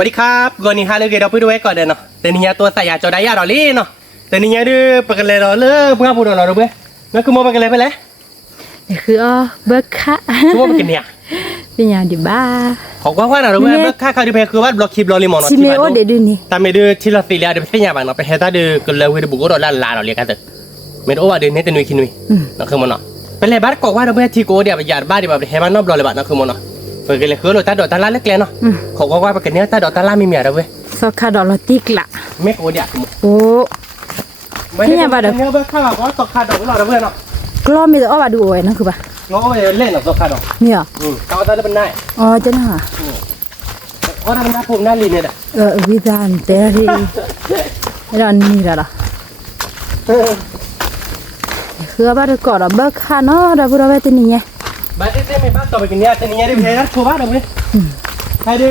สวัสดีครับก่อนนี้ฮะเลยเราไปดูไว้ก่อนเดี๋ยวเนาะแต่นี่ตัวใส่ยาจอได้ยาดอลลี่เนาะแต่นี่ดื้อปกันเลยเราเลิกเพื่อนพูดเราด้วยนั่นคือโมปกันเลยไปเลยคือเบิกค่ะโมปกันเนี่ยเป็นอย่างดีบ้าของกว้างๆหน่อยด้วยเบิกค่าคาดิเพคือว่าบล็อกคลิปบล็อกลิมอนที่บ้านเดี๋ยวดูนี่แต่ไม่ดื้อที่เราตีเลียเดี๋ยวเป็นยาบางเนาะไปเฮต้าดื้อกันเลยคือบุกโกดลาเราเรียกกันเถอะไม่รู้ว่าดื้อเนี่ยแต่นุยคินุยนั่นคือมันเนาะเป็นเลยบ้านกว่าด้วยที่โกเดียบยาบ้านเดียบเฮมันนอบบล็อกเลยบ้านนั่นคือมันเนาะไปกันเลยคือเราตาดอกตาล่าเล็กๆเนาะของกว้างๆไปกันเนี่ยตาดอกตาล่ามีเมียด้วยสกัดดอกลติกละไม่โกเดียโอ้ที่นี่บ้านเดี๋ยวเบิกข้าวก็ตกขาดดอกเราด้วยเนาะกล้อมีแต่ว่าดูไอ้นั่นคือปะง้อเล่นหรอกตกขาดดอกเนี่ยเขาตอนนั้นเป็นได้อ๋อจังหวะอ๋อทำหน้าผมหน้าลีเนี่ยวิจารณ์แต่ที่เรานี่ละล่ะคือบ้านก่อนเราเบิกค่ะเนาะเราพูดเอาไว้ที่นี่ไงบ้านที่เต็มไม่บ้านต่อไปกันเนี่ยแต่นี่ยังได้เพลย์ชัวร์บ้านเราไหมใครได้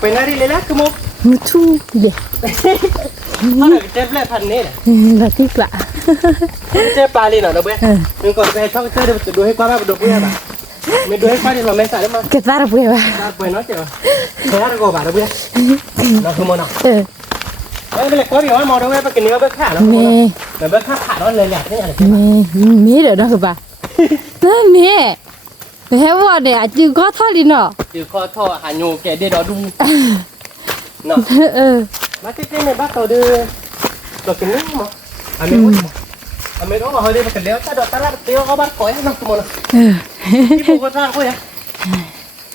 เป็นอะไรเลยล่ะคือมุกมุชูเย่ถ้าเราเจ็บแล้วพันนี่ลติกละเจ็บปลาลีหน่อยเราเบ้มึงก่อนไปช่องเธอเดี๋ยวดูให้กว้างบ้างดูเพื่อนบ้างไม่ดูให้กว้างที่เราไม่ใส่แล้วมั้งเกิดอะไรเพื่อนบ้างเพื่อนน้อยเจ้าเพื่อนเราก็บ้าเราเพื่อนเราคือมันเนาะไม่เป็นไรก็เดี๋ยวมองดูไว้ปกินเนื้อเบิกขาแล้วเดี๋ยวเบิกขาขาดแล้วเลยอยากได้อะไรมีเดี๋ยวนะคือปะนั่นมีไปให้ว่าเนี่ยจืดข้อท่อดิเนาะจืดข้อท่อหาโยแกเดี๋ยวดูเนาะมาที่นี่บ้านเราดูเรากินนื้อมั้งอันนี้อันนี้เราเอาเดี๋ยวไปกันเดี๋ยวถ้าดอกตลาดเดี๋ยวเขาบ้านก้อยนั่งสมองที่พวกเขาสร้างเขาอย่าง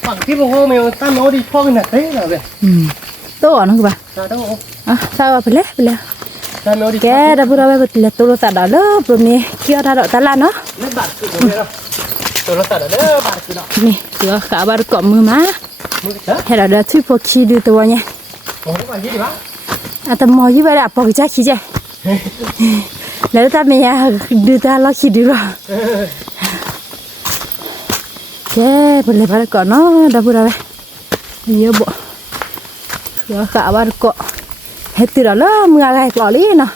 ฝั่งที่พวกเขาไม่ตั้งโน้ตดีพ่อกันหนักเต้เลยเว้ยตัวนั่นคือปะทราบไปเลยแกดับพูดเอาไว้ไปเลยตัวเราตัดดอกเลิกตัวนี้เกี่ยวทาดอกตลาดเนาะเลิกบาดคือตรงนี้เนาะตัวเราตัดดอกเลิกบาดคือเนาะนี่ตัวขาบาดเกาะมือมาให้เราเดินที่พวกขี้ดูตัวเนี่ยมองไปยี่ดีวะแต่มองยี่ไปแล้วพอจะขี้ใจแล้วถ้าไม่อยากดูตาเราขี้ดูหรอแกไปเลยบาดเกาะเนาะดับพูดเอาไว้เยอะบ่ตัวขาบาดเกาะเฮ็ดตัวละมืออะไรกลอลี่เนาะ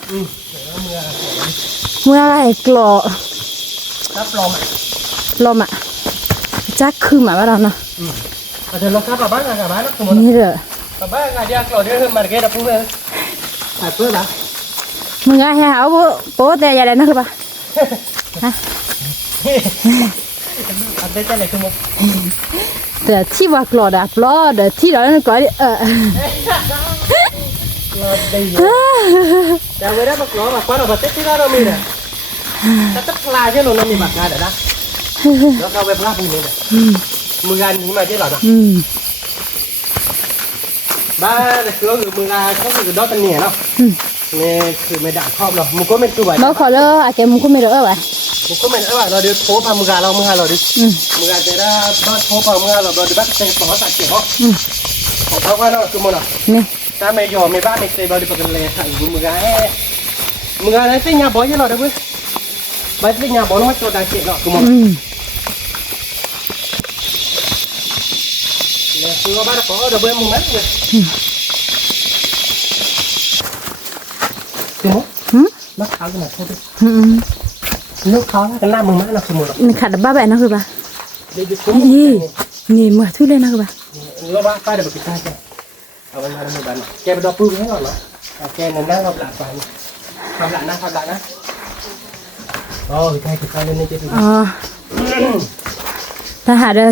มืออะไรกลอครับลมอ่ะจักคือหมาบ้านเราเนาะเดี๋ยวเรากลับบ้านกันบ้านนะคุณมนี่เด้อกลับบ้านกันเดี๋ยวกลอเดี๋ยวมาเกดับพูดเลยหายเพื่อละมึงไงหาเอาโป๊แต่อย่าได้นะคือปะฮะอันเด็ดใจเลยคุณมุกแต่ที่ว่ากลอดปลอดที่เราเนี่ยกลอดเดี๋ยวเวลาบักล้อบักว่าเราบัดเต็มที่เรามีเนี่ยแต่ตัดปลาเช่นเรามีบักงานเดี๋ยวนะแล้วเขาไปพลาดตรงนี้เนี่ยมืองานนี้มาเช่นหรอนะบ้านเด็กเราคือมืองานเขาคือดอกตันเนี่ยเนาะนี่คือไม่ด่าครอบเรามุกก็ไม่ตัวใบเราขอเลิกอาจจะมุกก็ไม่เลิกไว้มุกก็ไม่เราเดี๋ยวโทรพามืองานเรามืองานเราดิมืองานจะได้บ้านโทรพามืองานเราเดี๋ยวบ้านจะต่อสักเกี่ยวของเขาว่าเราคือมันอ่ะนี่ถ้าไม่ยอมไม่บ้านไม่เคยบริปกันเลยถ่ายมืองานอะไรสิ่งยาบ่อยยังหรอเด้อเว้ยบ้านสิ่งยาบ่อยมันโจดังเจ็บเนาะคือมันเนี่ยคือว่าบ้านขอเดี๋ยวเว้ยมึงมั้งเว้ยคือมั้งนักข่าวกันหน่อยโทษดินักข่าวกันหน้ามึงมั้งนะคือมันนี่ขัดบ้าแบบนั้นคือปะนี่เหมือนทุเรศนะคือปะเราบ้าป้าเดี๋ยวไปกินข้าวกันเอาวันมาในบ้านแกไปดอกปืนให้หน่อยเนาะแกนั่งนั่งขับหลังไปขับหลังนะโอ้ยใครกินข้าวนี่เจ๊อ๋อถ้าหาได้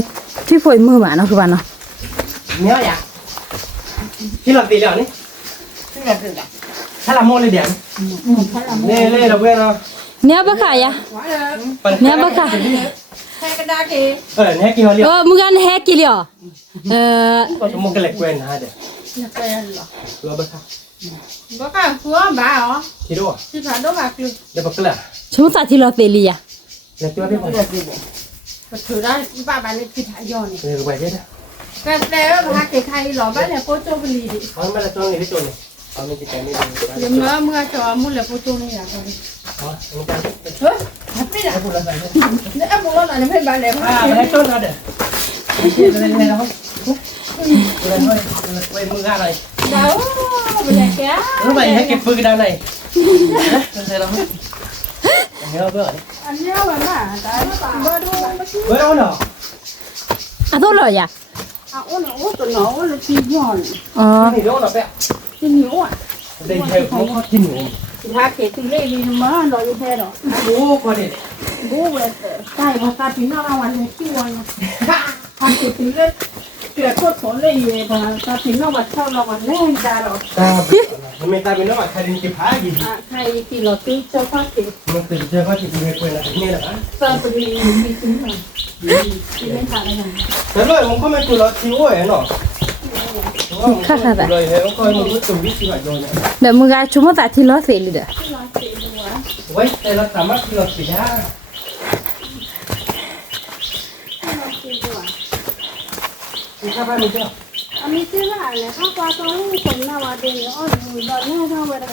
ที่ฝอยมือหมาเนาะคือบ้านเนาะเนี่ยอยากที่เราตีเหล่านี้ถ้าเราโม่เลยเดี๋ยวนี่เล่เราเพื่อนเราเนี่ยบ้าขายะเนี่ยบ้าขายแฮกันได้กี่แฮกี่เขาเรียกมึงกันแฮกี่เดียวก็มึงกันเล็กเว้นนะเดี๋ยวตัวบ้าค่ะบ้าค่ะตัวบ้าเหรอที่ดูที่ผ่านดูบ้าคือเดี๋ยวบ้ากันละช่วงสัตว์ที่เราเตลียเดี๋ยวตัวที่บ้าก็ถือได้บ้าบ้านนี้ที่ถ่ายย้อนนี่เดี๋ยวไปเจ๊นะก็แล้วบ้าเก๋ใครหล่อบ้านเนี่ยโปโจบุรีดิเขาไม่ละตัวนี้ที่ตัวนี้เขาไม่ติดใจไม่ดีเดี๋ยวเมื่อจอมุ่งเลยโปโจนี่อย่างนี้อ๋อมึงจะเฮ้ยไม่ได้พูดอะไรเนี่ยบุญเราเนี่ยไม่บ้านเลยให้ต้นเราเดี๋ยวเจ๊เป็นอะไรเราเป็นอะไรไปมืออะไรเดี๋ยวไปไหนแกรู้ไหมให้เก็บปืนด้านไหนเป็นอะไรเราอันนี้เราเบื่ออันนี้เราแบบน่ะแต่บ้าดูเบื่อเราเหรออ่ะตัวเลยอ่ะอ à ôn là ôn tụi nó là chi nhọn อ๋อ นี่โดนหรอเป๊ะ chi nhiều à ได้เทเขาเขากินหนู thì hai cái từ đây đi mà nó như thế đó โอ้ก็ได้ bố về tay mà ta thì nó ăn này chi ngoài hai cái từ đây cái cốt số này mà ta thì nó mà sau nó mà lên ra rồi ตาไม่ตาเป็นน้องใครดินกินผากิน à hay thì nó cứ cho phát thì มันตื่นเจอเขาจิตไม่ควรนะนี่แหละ sao tụi mình đi chính rồi đi lên thẳng này แต่เลยมันก็ไม่ควรเราทิ้งไว้เนาะเลยเฮ้ยมันก็มันก็ตัววิธีแบบโดน เดี๋ยวมึงกายชุบมาตัดที่ล้อเสียเลยเด้อ ไว้แต่เราสามารถที่เราเสียมีข้าวบ้านมีเจ้า আমি তো না লেখা পাতা হলো কোন না বাদে ও দলে না বড়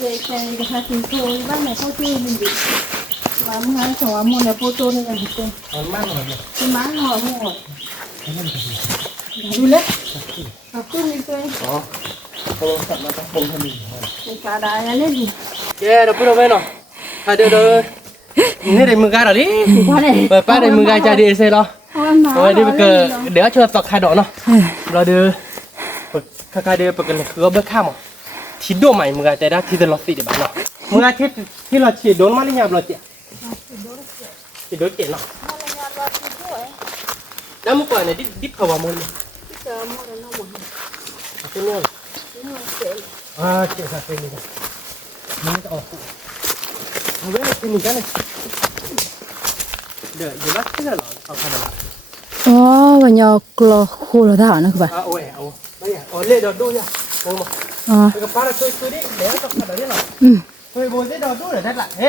যে দেখা কিন্তু বানে ফটো দিবি মামু হাই তো আমু না ফটো নে দিতে มันมากหน่อยเลย কি মান হমু দুলে আপনি নি তো อ๋อโทรศัพท์มาต้องเป็นพอดี কাদা আলে দি เย้เราพูดเอาไว้เนาะถ้าเดี๋ยวนี่ได้มือการหรอดิเปิดป้าได้มือการใจดีเซ่หรอโอ้ยนี่มันเกิดเดี๋ยวช่วยตอกไข่ดอกเนาะเราเดือข้าเดือปกติคือเบิกข้ามที่ดูใหม่มือการใจได้ที่จะลดสีเดี๋ยวบ้านเนาะมือการที่เราฉีดโดนมาหรือยังเราเจ๊ฉีดโดนเจ๊เนาะแล้วเมื่อก่อนเนี่ยดิบเขาว่ามันเนี่ยเป็นเรื่องเจ๊สักเป็นนี่มันจะออกเอาไว้กินกันเลยเดี๋ยวรักที่ไหนหรอเอาขนาด อ๋อวันยอกลอคูลท่านะคือป่ะ โอ้ยเอาไม่อยากเล่ดอดูย่ะโอ้มา อ๋อ ไปกับป้าเราช่วยดิเดี๋ยวต้องขนาดนี้หรอช่วยโบยดอดูเดี๋ยวได้ละเฮ้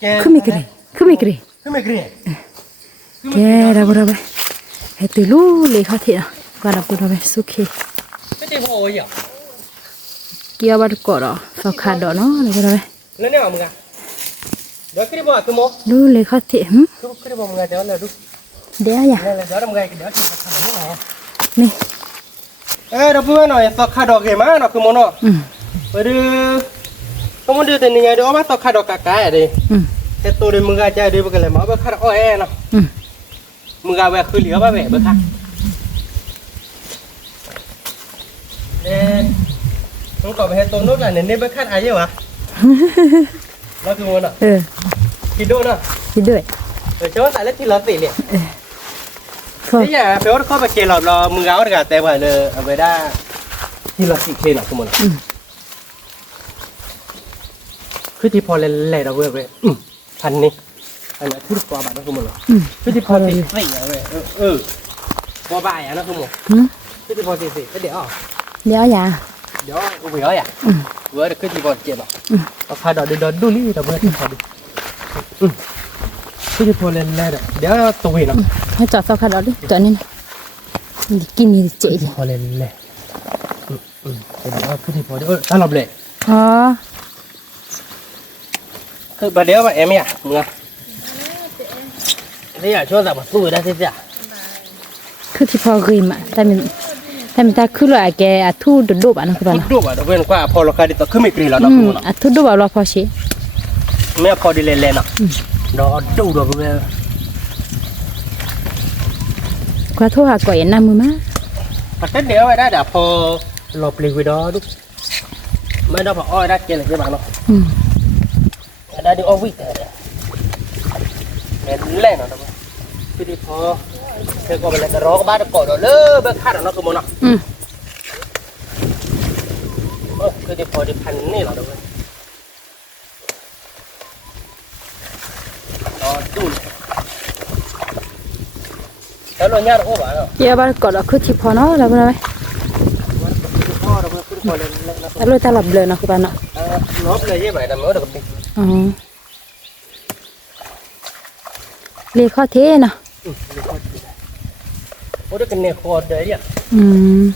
แก คือไม่กรีคือไม่กรี ขึ้นไม่กรี แกเราบุระไปให้ตื่นรู้เลยเขาเถอะก็เราบุระไปสุขี ไม่ได้โหยอ่ะ เกี่ยวบัดก่อนอ่ะสอขาดเนาะเราบุระไป แล้วเนี่ยมึงอ่ะเดี๋ยวขึ้นบอกตัวโม รู้เลยเขาเถอะ ขึ้นบอกมึงอ่ะเดี๋ยวเลยดู เดี๋ยวอย่า เดี๋ยวทำไงเดี๋ยวจะทำยังไง นี่ เราพูดหน่อยตอกขาดอกเกมาเนาะคือโมโนไปดูก็มันดูแต่นี่ไงเดี๋ยวมาตอกขาดอกกากายดิแต่ตัวเดียวมึงอ่ะใจดีไปกันเลยมาเบิกขาดอ้อยเนาะมึงอ่ะแหวกคือเหลือมาแหวกเบิกขาดมึงก่อนไปให้ตัวนู้นแหละเนี่ยเบิกขาดอะไรวะแล้วคือโมโนคิดดูเนาะ คิดด้วย เจ้าสายเล็กที่เราติเลย พอ นี่อย่าไปว่าเขาไปเกลเรามือเอาดีกว่าแต่ว่าเลยเอาไปได้ที่เราติเคหรอกคุณมันคือที่พอเล่นเราเว้ยพันนี้อันนี้คือตัวบาทนะคุณมันคือที่พอติสี่อะเว้ยบัวใบอะนะคุณมันคือที่พอติสี่ก็เดี๋ยว เดี๋ยวอย่า กูเบื่ออ่ะเบื่อคือที่พอเกลหรอกเอาคาดอดดูนี่เราเบื่อที่พอดีคือที่พอเล่นเดี๋ยวตัวเนาะ ให้จอดสอขาดดิจอดนี่นะกินนี่เจ๊ดิ พอเล่นเดี๋ยวคือที่พอดีตลบเลย อ๋อ คือประเดี๋ยวมาเอ็มอ่ะมึงอ่ะนี่อ่ะช่วยจับมาสู้ได้สิจ้ะ คือที่พอกินอ่ะแต่มันตาคือเลยแกอ่ะทูดดุบอ่ะนะคือป่ะนะ ดูอ่ะเดี๋ยวเว้นกว่าพอเราคาดิต่อขึ้นไม่กรีแล้วนะคุณนะ อ่ะทูดุบอ่ะรอพอชิ ไม่พอดีเล่นๆอ่ะรอดูดูเว้ย กว่าโทรหาก่อยน้ำมือมา แต่เดี๋ยวไว้ได้เดี๋ยวพอหลบหลีกไปดอดูไม่ได้พออ้อยได้เกลือใช่ไหมเนาะได้ดีอ้อวิ่งแต่เล่นเนาะคือที่พอเธอก็ไปเล่นกระรอกบ้านก่อนเด้อเบิกขาดเนาะคุณมอนะคือที่พอที่พันนี่เหรอเด้อดูแล้วเราเนี่ยโอ้บ้าเนาะ เกี่ยวบัดก่อนเราคือที่พอเนาะแล้วบ่ได้แล้วเลยตลับเลยนะคือป่ะเนาะ nó lấy như vậy là mới được đi อ๋อเลข้อเทเนาะ có được cái này kho đấy nhỉ อืม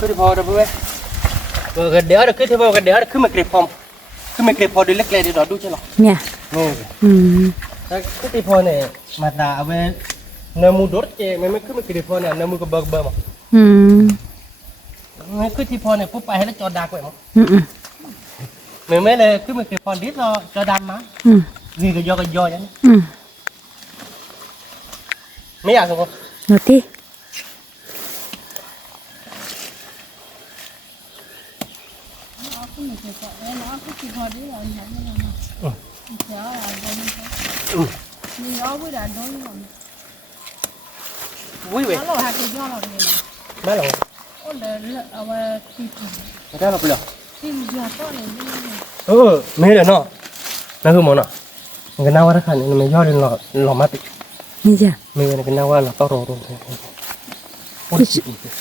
cứ đi vào đâu vậy vừa gần đéo được cứ đi vào gần đéo được cứ mày kẹp phong đi lắc lẹ đi đó đu cho nó เนี่ย nè อืม cứ đi vào này mà đã về nơi mua đốt chè mày cứ mày kẹp phong này nơi mua cái bờ bờ mà อืม cứ đi vào này cũng phải hay là cho đạc vậy mà อืม mình mới là cứ mình cái con đít cho đam má อืม vì cái do vậy อืม mấy à không หนูที่ nó cũng mình phải gọi nó cứ chỉ hồi đấy là nó kéo là mình nó với đàn nó vui vậy nó là hạt do là gì mà mấy lần ôi là ở thịt người ta lọc lửa thịt giờ có này mấy lần nó hư món cái nào ra khăn này mình do lên lò mát นี่จ้ะ mình cái nào là to rồi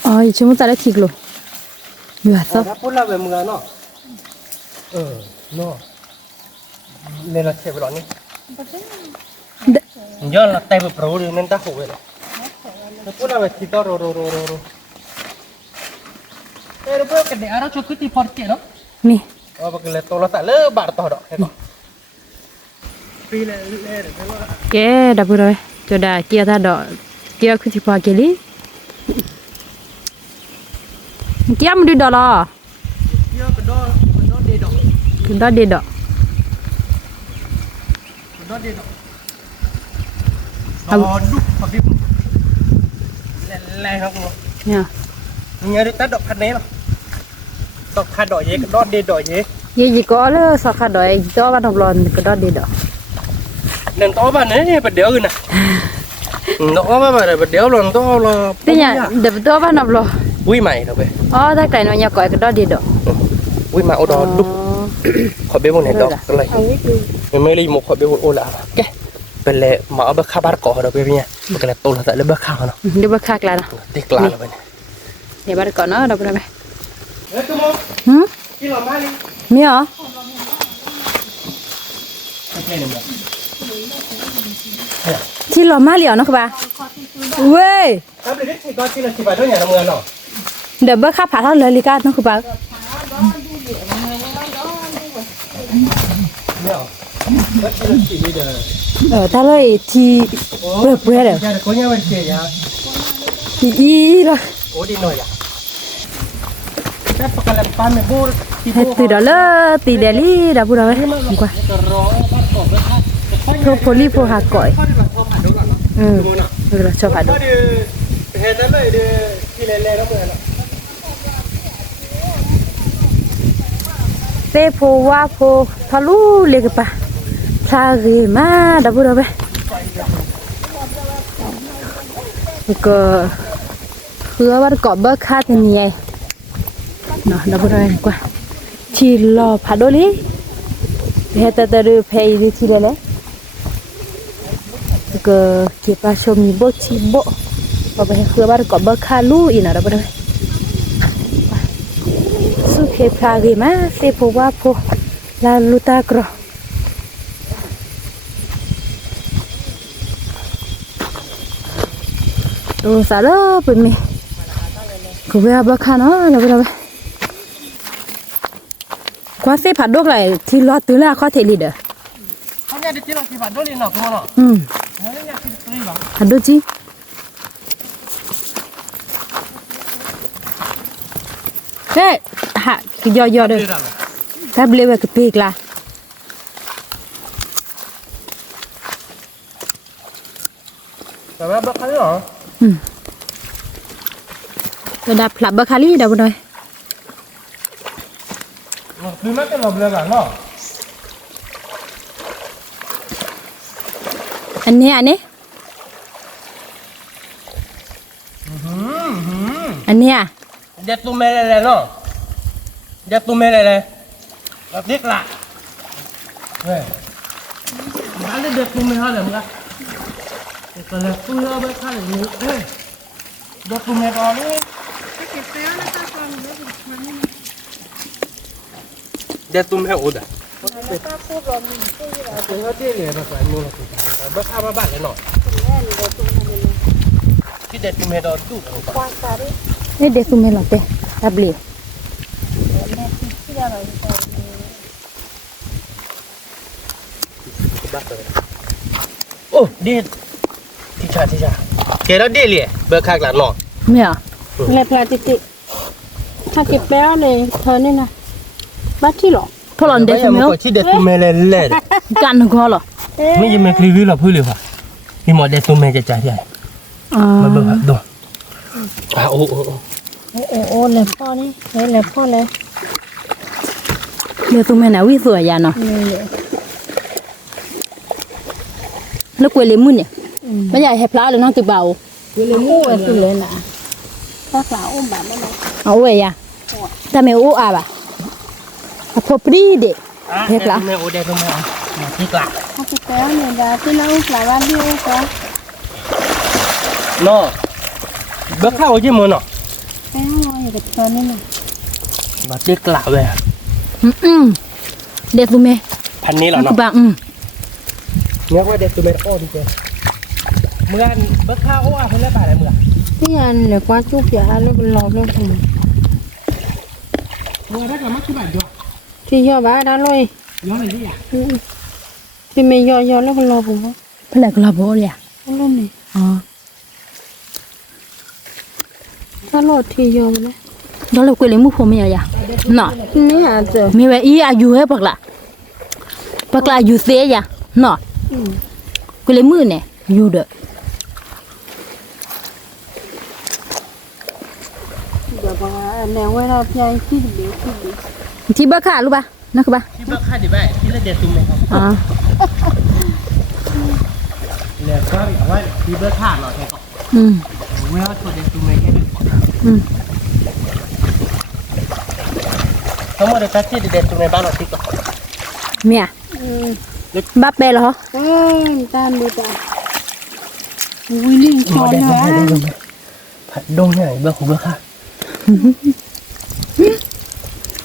อ๋ออยู่ชิมุตาได้ทีกโลมีว่าซอ đã phút là về mưa nó nó nên là chạy vào đó đi do là tay vừa pro đi nên ta khổ vậy nó phút là về thì to rồi đây nó bây cái để ara cho cứ tí phật kia đó นี่ cái là to là tại lỡ bạn to đó cái đó phi lệ để cái đó แกดับบุระจดาเกียร์ตาดอกเกียร์คือที่พาเกลีเกียร์มันดูดอลอ kia cái đó để đó คือดอเดดอ cái đó để đó đó đúc mà biết lẹ nó cũng เนี่ย nhớ đi tắt đọc khăn đấy mà đọc khăn đỏ gì cái đó để đỏ gì ยี่จีก็เลยสอขาดอยจอวันอบลอนก็ดอเดดอ nên to bạn ấy bật đéo rồi nè nó có bạn này bật đéo rồi to là ที่เนี่ยเดี๋ยวตัววันอบลอ vui mày đâu vậy อ๋อถ้าไก่น้อยอยากก่อยก็ดอเดดอ vui mà ô đó đúc khỏi biết một này đọc cái này mình mới đi một khỏi biết một ô là cái bên lệ mở bơ khá bát cỏ đâu bây nha cái là tôi là tại lấy bơ khá nó เดี๋ยวบ่คักแล้วเนาะ tiếc là vậy này เดี๋ยวบ่ได้ก่อนเนาะดับบุระไป đấy tôi mua หึ cái lò mai đi มีเหรอ ok này mà ที่รอมาเหลียวเนาะคือบ่าเว้ย ครับเลยที่ก็ที่เราที่ไปด้วยอย่างน้ำเงินเนาะ เดี๋ยวเบ่คับผาเท่าเลยลิกาเนาะคือบ่า เนี่ยแล้วที่เราที่นี่เด้อ ถ้าเลยที่เปรี้ยวๆเด้อ จะได้คนยังไม่เสียยา อีล่ะ โอ้ดีหน่อยอ่ะแค่ปกติปานไม่บูดที่ เฮ็ดตื่นดอเลยตีเดลี่ดับบุระไปดีกว่า จะรอบ้านกบแล้ว โทรโพลีโพหาก่อย ข้อที่แบบพอผ่านด้วยก่อนเนาะ เออเออชอบผาด ก็ดีเห็นนั่นเลยดีที่เล่ๆแล้วเมื่อน่ะ เตโพว่าโพทะลุเลยกปะพลาเกมาดับบุระไปก็คือว่าเกาะเบิกคาดนี่ไงเนาะดับบุระดีกว่าที่รอผาดลิเฮ็ดแต่ดูเพย์ดีที่เลย ก็เก็บปลาชมมีโบชิโบพอไปให้เครือบ้านก็เบิกคาลูอีน่ะเราไปเลยสุเคพากีมาเซโพว่าโพลาลูตากรอโอ้สาระปุ่นมีก็ไปเอาเบิกคาเนาะเราไปเลยกว่าเซผัดดอกไหลที่รอตื้อแล้วข้อเทลีเด้อ เขาเนี่ยที่เราที่ผ่านด้วยเนาะคุณเนาะ เนี่ยที่ตรีหรอ ผัดดอกจีเฮ้ฮะคือยอๆเด้อ ถ้าเบลวกับปีกล่ะ แต่ว่าบักอะไรหรอ ระดับหลับบัคคารี่ดับหน่อย คือมันก็หลบเลยแบบเนาะ อันนี้อันนี้อ่ะ เด็ดตุ้มเมย์เลยเนาะเด็ดตุ้มเมย์เลยเราเด็กละเฮ้ยบ้านเด็ดตุ้มเมย์เท่าไหร่มึงอะก็เลยตุ้มเมย์ไปข้างหนึ่งเฮ้ยเด็ดตุ้มเมย์ตอนนี้เด็ดตุ้มเมย์อุดอ่ะเป็นเขาที่เหลือแบบนี้เลยบ้าข้าวบ้านเลยเนาะที่เด็ดตุ้มเมย์ตอนตู้ นี่เด็กสุเมลเตะดับเบลว โอ้ดีที่ชาเกล้าดีเลยเบอร์ข้างหลังเนาะ เมีย เลยปลาติติถ้าเก็บแป้วเลยเธอนี่นะบ้าที่หรอ พลอนเด bây ซู giờ เม mình ล có chỉ để tụi mày lên lên กันกอหรอ mấy giờ mình review là phơi liều hả thì mọi để tụi mày chạy chạy vậy อ๋อ mà bơ hả đồ à ô ô ô โอ้เลยพ่อนี่เลยพ่อเลย เดซูเมน่ะวิสวยยาเนาะ นี่เลย แล้วกวยเลมุนเนี่ยไม่ใหญ่ให้พลาเลยเนาะติเบา โอ้ยสุดเลยนะถ้าสาวอุ้มแบบไม่ได้ เอาเว้ยยาแต่ไม่อู้อ่ะบ่ะพอปรีเด็ก à Thiệt để lạ. tụi mày ô để tụi mày mà thích lạ ถ้าจะแก้เนี่ยดาที่เราอุ้มหลายวันเดียวก็ nó bớt khao chứ mà nó แก้งอยกับตอนนี้นะ mà thích lạ về เดซูเม พันนี้เหรอ คื เนาะ อบางเนี่ยว่าเด็กตัวเม็ดโอ้ดีเจเมื่อเบิกข้าวโอ้เพิ่นได้ป่าอะไรเมื่อ ที่อันเลยกว่าจุกยาลูกหลอกลูก เมื่อได้กับมักที่บ้านย่อ ที่ย่อบ้าได้เลย ย่ออะไรที่อ่ะ ที่ไม่ย่อลูกหลอกผมว่า เพื่อนกลาโบเลยอ่ะ ลูกนี่ อ๋อ ถ้าโลดที่ย่อมันนะ đó là quê lấy mũ phô mày à nọ นี่อาจจะ mi vậy ý à dù hết bạc là dù thế ya nọ quê lấy mũ nè dù được เดี๋ยวบอกว่าแนวไว้เราใช้ที่เดียวที่เดียว ที่บ้าค่ะรู้ป่ะนักป่ะ ที่เบิกข้าวดีไปที่ละเด็ดตุ้มเลยครับ อ๋อ เนี่ยก็เอาไว้ที่เบิกข้าวหน่อยแค่ก่อน เวลาตัวเด็ดตุ้มเลยแค่นั้นทั้งหมดเด็ดที่เด็ดตุ้มในบ้านเราที่ก่อน mẹ bắp bè là hả ตามดูจ้ะวิ่งเล่นชอนนะ ผัดดงเนี่ยเบิกของเบิกข้าว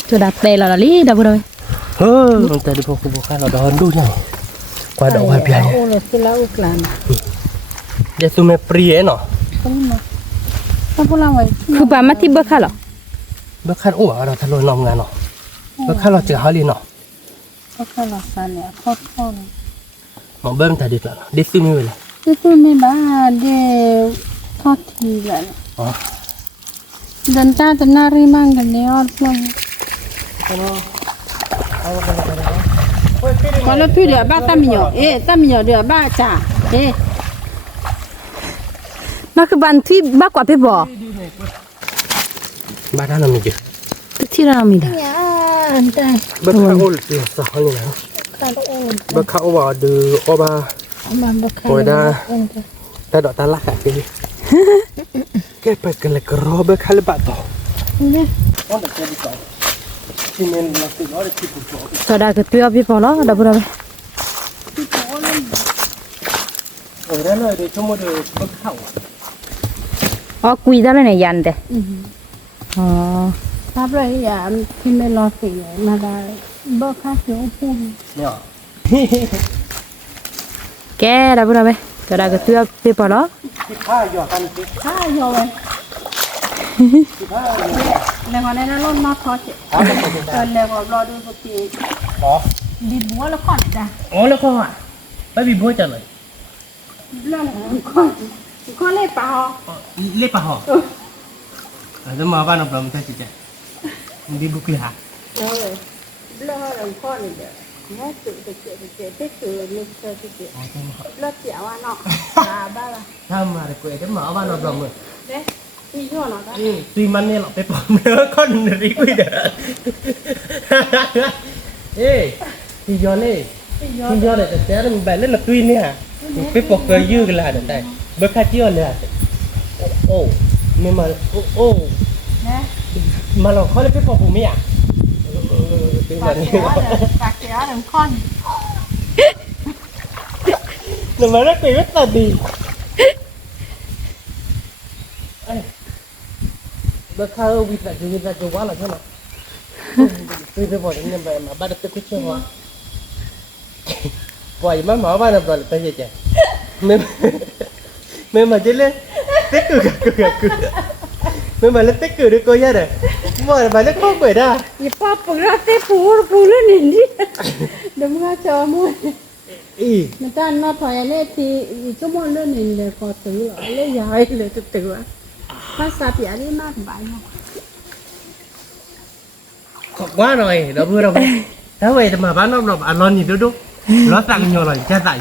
cho đặt bè là lý đâu rồi เฮ้ยมันแต่ดูพวกเบิกข้าวเราโดนดูยังกว่าดอกไม้เปีย โอ้เลยสิแล้วอุกลาน เด็ดตุ้มในปรีเอ๋เนาะ ก็นี่มาถ้าพวกเราไว้ คือป่ามาที่บ้าค่ะหรอ เบิกข้าวอ้วเราทะลุนอมงานเนาะเบิกข้าวเราเจอเขาลีเนาะ ก็แค่หลักการเนี่ยทอด มองเบิ้มแต่ดีกว่าเด็ดตุ้มไม่เลย ที่ไม่บ้าเดี๋ยวทอดทีแหละ อ๋อ เดินตาจะน่ารีมั่งกันเนี่ยอดลงพอเราพี่เดือบ้าตามีหยอตามีหยอเดือบ้าจ้านักบันที่บ้ากว่าไปบ่ บ้านเรามีกี่ ที่เรามีนะ เนี่ยอันใด เบิกข้าวอ้วเดี๋ยวสาวนี่นะ ข้าวโอ้ย เบิกข้าวอ้วดูอ้วบ้า มันบักข้าว โอ้ยได้แต่ดอกตาลักอะทีนี้แกไปกันเลยกรอเบิกข้าวเลยบาดต่อ นี่ ต้องแต่ดีกว่าที่มันมาติดล้อเลยที่ปุ๊บ cho đã cái tuyết biết bỏ nó đâu rồi ได้เลยเดี๋ยวชั่วโมงเดียวเบิกข้าว อ๋อกุยได้เลยเนี่ยยันเด้อ๋อ รับเลยอย่าที่ไม่รอสิมาได้บักข้าวเขียวพุ่ม เนี่ย แกได้บ่ได้ไหมจะได้ก็เตือไปปอแล้ว ที่ผ้าหยอดกันสิ ข้าวโยน ที่ผ้า ในวันนั้นรถมาทอดเลยก็รอดูสักที อ๋อ ดีบัวแล้วก่อนจ้ะ อ๋อแล้วก็ไม่มีบัวจังเลย เรื่องก่อนเล่เปล่า เล็บปะหอแล้วมาบ้านเราเราไม่ใช่จิตใจดีบุกเลยฮะ เรื่องเรื่องก่อนเนี่ยแม่ตื่นเจ็บที่ตื่นมีเจอที่เจ็บเลิกเสียว่าเนาะบ้าละ ถ้ามาเด็กกูจะมาบ้านเราเราเลย เด้ที่ยั่วเนาะ ตีมันเนี่ยเราไปปอมเนื้อก้อนรีกุยเด้อเอ้ที่ย้อนเลยที่ย้อนเลยแต่แต่มันแบบเล่นละตุยเนี่ยไปปอกเกยยื้อกันละเดี๋ยวได้เบิกค่าเจียวเลยโอ้ไม่มาโอ้ นะ มาเราเขาเลยไปปอกผมไม่อยากเป็นแบบนี้ ปากเสียเรื่องก่อน หนูมาได้คุยไม่ตัดดีเบิกค่าวิสัยจะว่าอะไรใช่ไหมไปบอกเนี่ยมาบ้านเด็กกูเชื่อว่าปล่อยมาหมอบ้านเราไปเจ๊ไม่มาเจเลยเต็กกูไม่มาเล่นเต็กกูด้วยกูยัดเลยมาเล่นข้าวเปิดได้ อย่าป้าปกราเต้ปูเล่นนี่เดี๋ยวมึงจะเจอมึง อี มันตั้งมาพอยเล่ทีชั่วโมงเล่นนี่เลยพอตื่นเล่ยายเลยตื่นภาษาเปียนี่มากไปเนาะ ขอบว่าหน่อยเราเพื่อเราไป ถ้าเวทมาบ้านรอบๆร้อนนี่ดูร้อนสั่งอยู่เลยแค่ใส่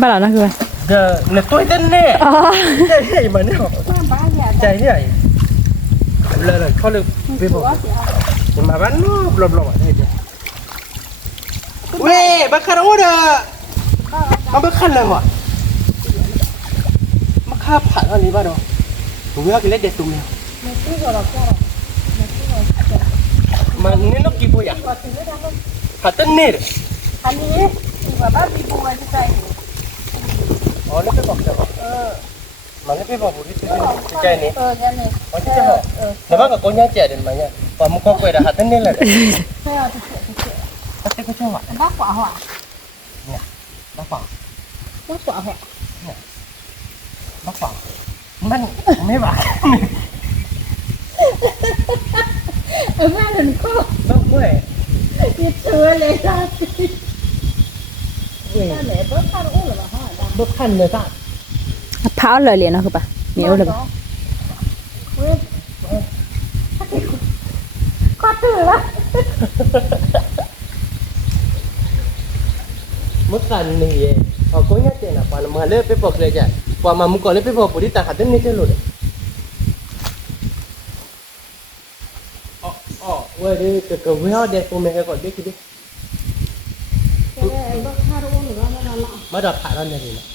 บ้านเรานะคือ เดี๋ยวเนี่ยตัวเต้นเนี่ย อ๋อ ใจใหญ่มาเนี่ย บ้านใหญ่ ใจใหญ่เลยเขาเลยไปบอกจะมาบ้านรอบๆได้เดี๋ยวเว้ยบ้านคาราโอเดอเอาบ้านคันเลยวะมาฆ่าผัดอันนี้บ้านเราผมว่ากินเล็ดเด็ดตุ้มเนี่ย ไม่ซื้อหรอกจ้า มันนี่นกกี่ปุยอ่ะผัดต้นนี่ อันนี้ถือว่าบ้านมีบัวที่ใจ อ๋อแล้วไปบอกจะบอกมันไม่ไปบอกบุรีใจนี่ แค่นี้ อ๋อที่จะบอกแล้วบ้านกับคนย่าเจ๋อเด่นไหมเนี่ยความมุกก็เกิดหัดต้นนี่แหละ ใช่ที่เสีย ก็เจ๊ก็ชอบอ่ะ บ้ากว่าหัว เนี่ยบ้าเปล่า บ้ากว่าหัว บ้าเปล่ามันไม่บ้า แม่หนึ่งก็ บ้าเว้ย ยึดเชื้อเลยจ้า เว้ย แม่เบิร์ดข้าวอุ้งหรือเปล่าฮะ บ้าขั้นเลยจ้ะ พาวเลยเลยนะคือปะเหนียวเลยปะ ก็ตื่นละ เมื่อกันนี่เอาคนย่าเจ๋อนะพอมาเล่ไปบอกเลยจ้ะพอมามุกก็เลยไปบอกบุรีแต่หัดต้นนี่เจ๋อเลยอ๋อเว้ยเดี๋ยวก็เว้ยเดี๋ยวผมไม่ให้ก่อนเดี๋ยวคิดดิ เบิร์ดข้าวอุ้งหรือว่าไม่นอนหลับ มาดับผ่านแล้วเนี่ยนะ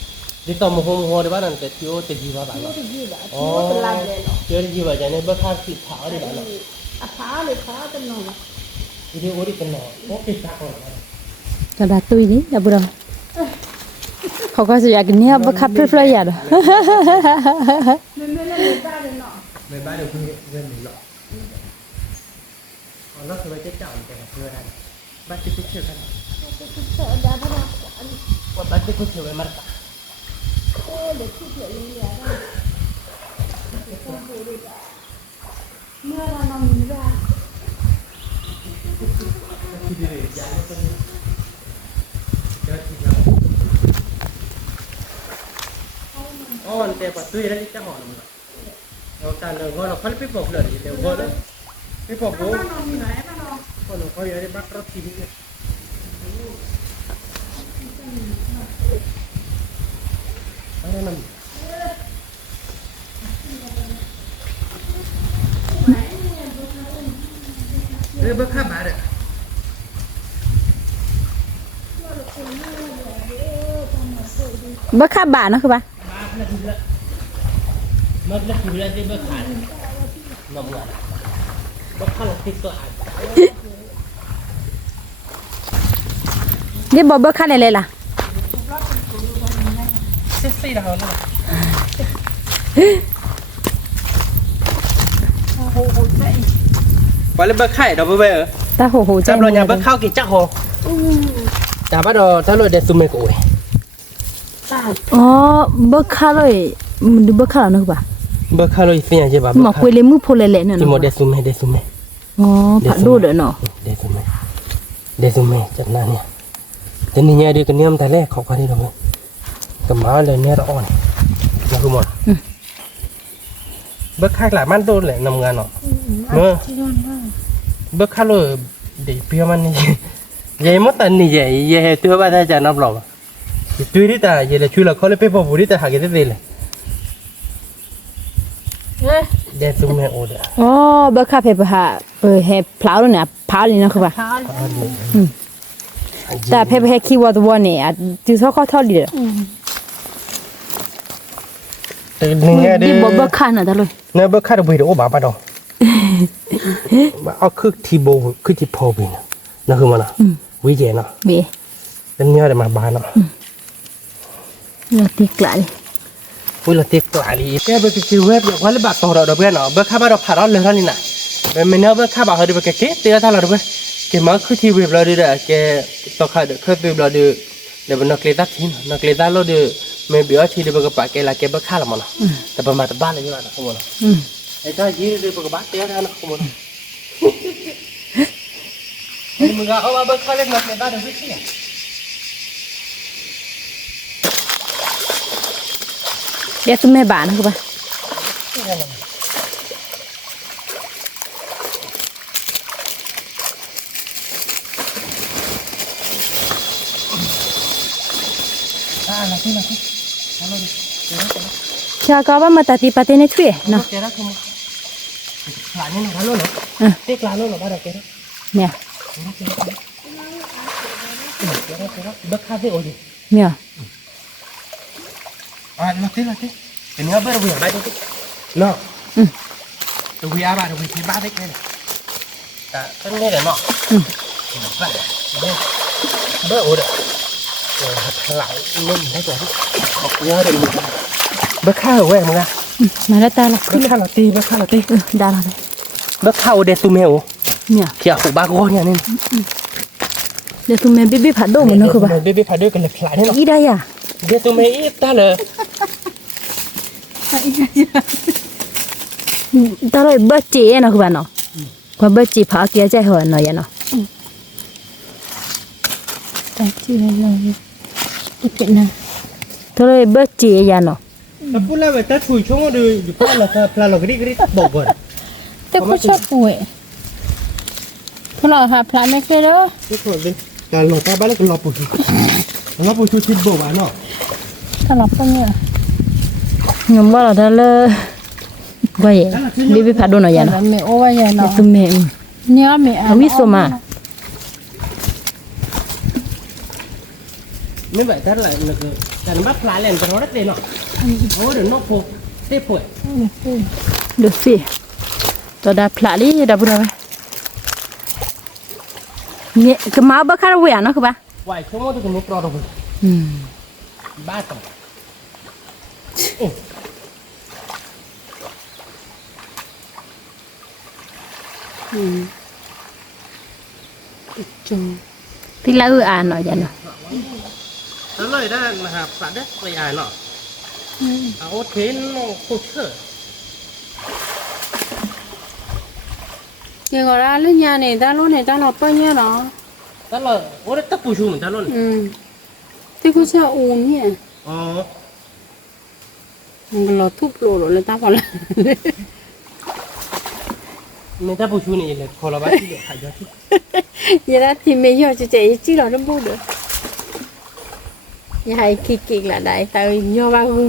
ดิต่อมาหัวเดี๋ยวบ้านนั่นแต่ที่โอ้แต่จีบบ้าน ไม่ เนาะ ได้ยืดอ่ะที่ว่าเป็นลายเลยเนาะ เดี๋ยวจีบจะเนี่ยบ้านข้าวสีขาวดิบ้านเนาะ อ่ะขาเลยขาเป็นนอน ทีนี้โอ้ดิเป็นหนอนโอ้ติดตาก่อน กระดาษตุยนี่ดับบุรเขาก็จะอยากกินเนี่ยบักคับเพื่อๆอย่าด ไม่เล่นในบ้านเลยเนาะ ไม่บ้านเดี๋ยวคุณเงินหนึ่งหรอกอ๋อแล้วทำไมจะจ่ายแต่เพื่ออะไรบ้านที่คุณเชื่อกันว่าบ้านที่คุณเชื่อไว้มาร์ก เมื่อเรานอนไม่ได้ ที่ดีเลยย้ายตัวนี้เดี๋ยวที่เราอ๋อแต่ปัจจุบันนี้จะหอนมันเราการเดินก็เราเขาไม่บอกเลยเดี๋ยวก็เลยไม่บอกกู นอนอยู่ไหนมานอน คนเขาอยู่ในบ้านรถทีนี้อะไรนั่นเรื่องบ้าข้าบ้าเลย บักคับบานะคือปะ มันเล่นทีละที่บ้าขาดน้ำเงินบ้าข้าหลอกติดตัวอ่ะ นี่บอกบักคับเลยล่ะ ซี่ๆนะเขาเนี่ยไปเลยบ้าไข่เราไปเออ ตาโหโหใจ จับเราเนี่ยบ้าข้าวกี่จักโหแต่บ้าเราถ้าเราเด็ดสุเมกุย อ๋อบักคับเลยมันดูบักคับนะคือปะ บ้าข้าวเราเสียใช่ป่ะ หมอกคุยเลยมือโพลเลยเนี่ย ที่หมด เนาะ เด็ดสุเม อ๋อผัดดูเด้อเนาะ เด็ดสุเมจัดหน้าเนี่ยแต่นี่เนี่ยเด็กกันเนี่ยมันแต่แรกเขาก็ได้เลยกับม้าเลยเนี่ยเราอ่อนนะคุณหมดบ้าข้าวหลายมันโดนแหละนำงานเนาะเมื่อบ้าข้าวเลยเด็กเพี้ยมันนี่ยัยมดตันนี่ยัยตัวบ้านอาจารย์นับหรอกตัวนี้แต่ยัยเลยช่วยเราเขาเลยไปพอบุรีแต่หากินได้เลยเด็ดสุเมโอเด อ๋อบักคับเปหาเฮพลาวเนี่ยพาวเลยนะคือปะแต่เปคีย์เวิร์ดวันเนี่ยจุดเขาทอดดีเลย แต่เนี่ยเด็ นี่บักคับน่ะตาเลย เนี่ยบ้าข้าวเราไปดูบ้าป่ะดอกเอาคือที่โบคือที่พอบินนั่นคือมันอ่ะวิจัยเนาะ เบ้ เป็นเนี่ยอะไรมาบ้านเนาะ เราตีกลาย วิลาติกลาลีแกไปคือเว็บอย่างว่าเลยบัตรต่อเราเพื่อนเนาะเบอร์ข้าบ้านเราผ่านเราเลยท่านนี่นะเป็นเมนูเบอร์ข้าบ้านเราดูไปแกเตี้ยท่านเราดูไปแกมาคือที่เว็บเราดูเลยแกต่อขาดคือเว็บเราดูเดี๋ยวนักเรียนที่นักเรียนเราดูไม่เบี้ยที่เดี๋ยวก็ปากแกละแกเบอร์ข้าละมันนะแต่ประมาณบ้านเลยอยู่นะคุณมันไอ้เจ้ายี่เดี๋ยวก็บ้านเตี้ยท่านนะคุณมันมึงเอาเบอร์ข้าเล็กนักเรียนได้ด้วยที่ เดี๋ยวตุ้มแม่บ้านนะคือปะ là thế alo đi cha có ba mà tati pate ne thuê nó cái đó không lại như nó luôn Ừ. tiếc là luôn bắt đầu cái đó nè cái đó bất khá thế ôi gì nè là thế cái nhớ bây giờ bay đi nó Ừ. tôi vì ai bà tôi vì thế ba đấy cái này cái này là nọ Ừ. bớt ôi được lại lên thấy rồi học nhớ được bớt khá ở quê mà nghe mà đã ta là bớt khá là ti đa là đây bớt khá ở đây tụi mèo nè kia phụ ba con nhà nên để tụi mình biết phạt đồ mà nó không bà biết phải đưa cái lịch lại đấy nó ý đây à để tụi mày ít ta là ta rồi bớt chế nó không bà nó còn bớt chế phá kia chạy hỏi nó vậy nó tại chưa là cái chuyện này ta rồi bớt chế vậy nó ta phụ là vậy ta chui xuống rồi phụ là ta là cái bộ rồi tôi có chốt tuổiเขาหล่อหาพลาไม่เคยแล้ว cái thôi đi ta lột ta bắt cái lột bùi chui bộ vậy nó ถ้าหลับตรงเนี้ย nhưng mà là ta là vậy biết phạt đồ nó vậy แต่ nó ไม่โอ้ว่าใหญ่เนาะ tụi mình เนี่ยไม่อ่าน không biết số mà mấy vậy ta lại là cái bắt lại liền cho nó đất đây nọ ôi đừng nó phụ tiếp phụ được gì tôi đã phạt đi đã bữa rồi nè cái máu bớt khá là quen nó không bà vậy xuống tôi cũng pro rồi ba tổng thì là à nói vậy nó nó lời đó là phạt đấy vậy à nọ ô thế nó khổ sở เกี่ยวกับอะไรเนี่ยเนี่ยตาลุ้นเนี่ยตาหลับไปเนี่ยเนาะ ta là ô đấy tấp bùi chui mình ta luôn ที่กูจะอุ่นเนี่ย มันก็เราทุบโลเลยตาพอละ người ta bùi chui này là khó là bác chỉ được phải cho chứ อย่าได้ที่ไม่ยอมจะใจจีเราต้องพูดเด้ออย่าให้คิกๆละได้แต่ย่อว่ากู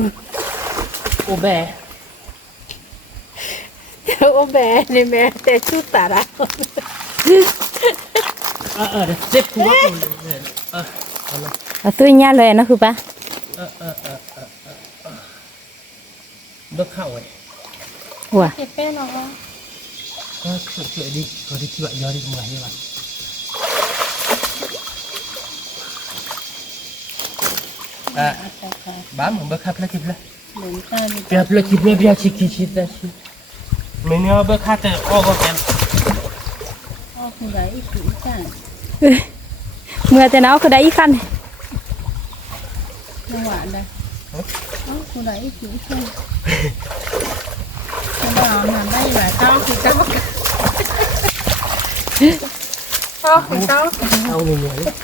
ô bè โอ้แม่นี่แม่แต่ชุดตาละ xếp khu bắc à tôi nha lời nó không bà bước khẩu ấy wow เก็บแป้งเนาะ có chuyện đi có đi chuyện giờ đi ngoài như vậy bám một bước khắp là kịp lên เหมือนตาดิ kịp là kịp lên bây giờ chỉ ta chỉ mình nhớ bước khắp thì ô có kèm อ๋อคือไรอีกอีกจัง mưa thế nào cứ đấy khăn จังหวะใดอ๋อคือไรอีกอีกจังจังหวะมันได้แบบเจ้าคือเจ้าคือเจ้า đâu nhiều nhiều đấy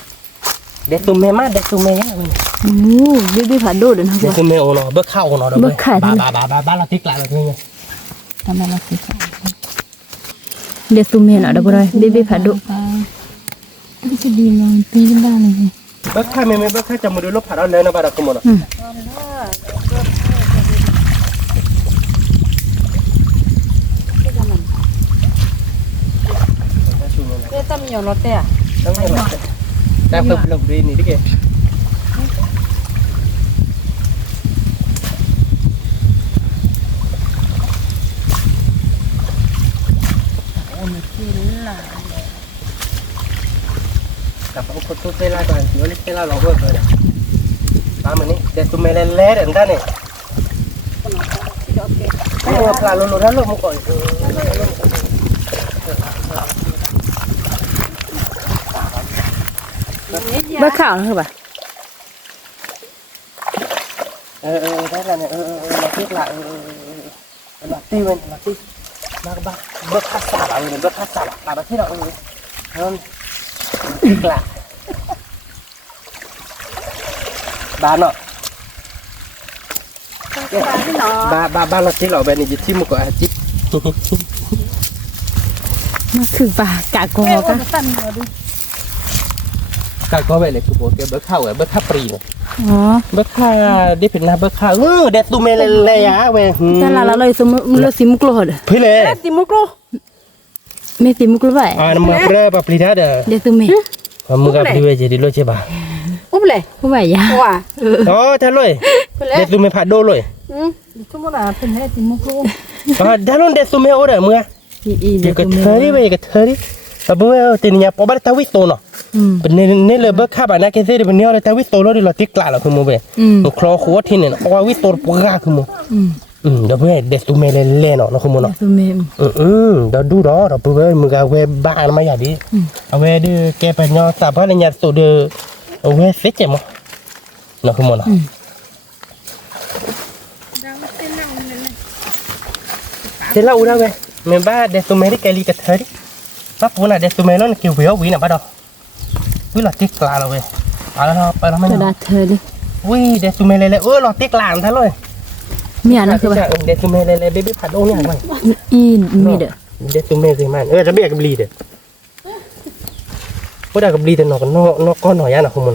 để tụi mẹ mát để tụi mẹ nhá biết phạt đồ được để không tụi mẹ ô nó bước khẩu của nó đó Bước khẩu thế ba là tích lại rồi thôi nha ทำไมเราคือ để tụi mình ở đâu rồi biết phạt đồ จะดีนอนตีกันได้เลย bước khai mẹ bước khai chồng một đứa lúc phải đó lên nó bà đặt cùng một cái tâm nhiều lót tè Đúng rồi. Đang phục lục đi này đi kìa. Cặp ông có tôi la còn chỉ có lịch la lỏng rồi nè. Ba mình đi, để tụi mày lên lé để ta này. Cái này là lô lô đó luôn một cõi. bớt khảo nữa bà Đấy là này, nó viết lại, là tiêu lên, là tiêu. Ba bớt khát xả bảo rồi, bớt khát xả bảo bớt thế nào rồi. Hơn. Viết lại. Ba nọ. Ba là tí lọ bên này chỉ chim một quả chip. nó thử bà cả cô cả กะก็เวเลยคือบอกแกเบิกข้าวเบิกข้าวปรีเนาะ อ๋อ เบิกข้าได้เป็นนะเบิกข้าวเด็ดตูเมเลยอ่ะเว้ย แต่ละเราเลยสมเราสิมุกโลด พี่เลย ติมุกโล ไม่สิมุกโลไป น้ำมันเปรี้ยวปรีดาเด้อ เดี๋ยวตัวเมย์ มึงกับดีเวjadi lo coba อุ้มเลย ผู้ใหญ่ยา ว่า oh dah loy เด็ดตูเมผัดโดloy ชั่วโมงละเป็นให้ติมุกโล dah lo เด็ดตูเมโอ้เด้อมึงอ่ะ อี ya ke thari we ke thari abu tinya pobar tawi to no ne le ba kha ba na ke se de ne le tawi to lo de lo tikla lo kumu be no klo kho thi ne o wi to poga kumu da be de tu me le no kumu no ตัวเมย์ da du do da bu mu ga we ba ma ya di we de ke pa nyo sa ba le nya so de we se che mo no kumu no thế là u đâu vậy mình ba để tụi mày đi cây ly cái thế đi bác phụ là để tụi mày nó kiểu véo quý nào bắt đầu quý là tiếc là rồi à nó phải nó mới กระดาษเธอดิ quý để tụi mày lại ơi là tiếc làm thế rồi มีอันนั้นคือว่า để tụi mày lại baby phạt ô nha mày อีมีเด้อ để tụi mày gì màจะเบียกับลีเด้อพวกเรากับลีแต่nó conหน่อยนะคุณมัน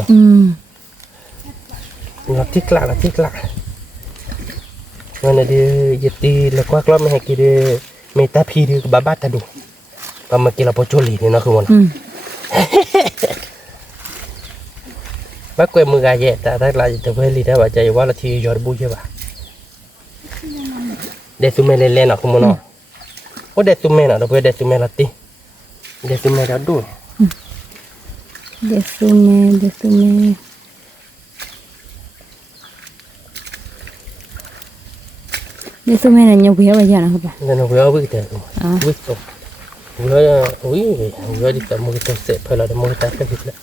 nó tiếc là mana dia jadi lekwa kalau meh kira meta phi dia babat tadu pama kila pocoli ni nak kumon ba kwe muga ye ta ta la te kwe li da ba jai wala thi yor bu je ba de tu me le na kumon no o de tu me na do de tu me la ti de tu me da du เดี๋ยวตัวเมย์เดี๋ยวตัวเมย์เดี๋ยวตัวเมย์เนี่ยเวียไปยังนะครับ nên nó vừa với cái với tổ vừa đi tầm một cái tổ sẽ phải là một cái cái việc là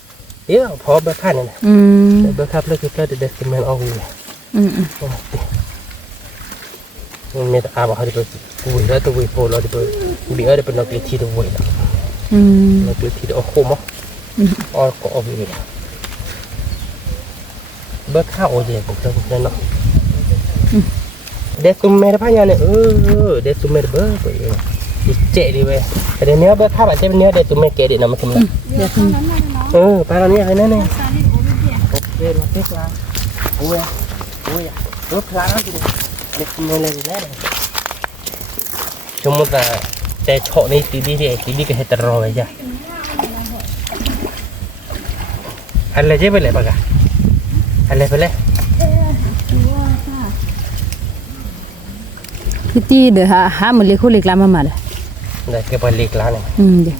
yếu phó bớt khăn này bớt khắp lên cái để xem men ao mình ta bảo hay đi vui đó tôi vui phô rồi đi bị ở đây bên nó cái thi đồ vui đó nó cái thi đồ khô mỏ có vui bớt khá ổn gì cũng được nó để tụi mày phải nhà này để tụi mày bớt vậy chạy đi về cái này bớt khá bạn xem nếu để tụi mày kể để nó mà không làm ba này cái này này ok là tiếc là ui bớt khá lắm để tụi mày lên đấy chúng ta để chọn này tí đi cái hết rồi vậy anh lấy chế về lại bà cả anh lấy về lại พี่ตีเดี๋ยวหาหมดเลยคู่เล็กลามาเลย đây cái bài lịch lá này เดี๋ยว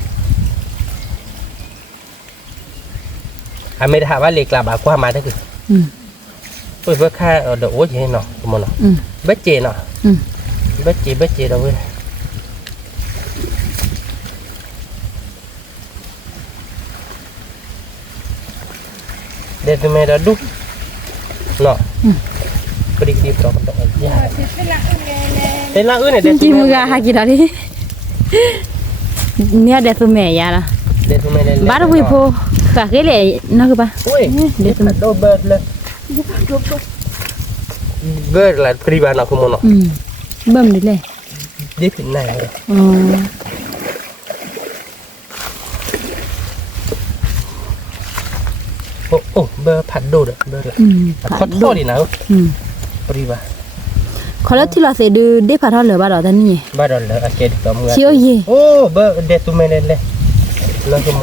anh mới thả bài lịch là bà qua mà đấy kì ôi bữa khai ở đổ gì nọ mà nọ bết chè nọ bết chè đâu vậy để tụi mày đã đúc nọ cái đi đó còn động gì đây là này จริงๆมึงก็หากินอะไรเนี่ยเดี๋ยวตัวแม่ยาละ để tụi mày lên บ้านวิโพกะเกเลยนั่นคือปะ ui để tụi mày đâu bớt lên bớt là pri bà nọ không mà nọ เบิ่มดิเลย đi cái này rồi อ๋อ bơผัดđồ được bơ làผัดđồ đi nào pri bà ขอแล้วที่เราเสดูได้ผ่าทอดเหลือบ้านเราตอนนี้ bà rồi là cái đó mọi người เชี่ยวเย่ bơ để tụi mày lên nó không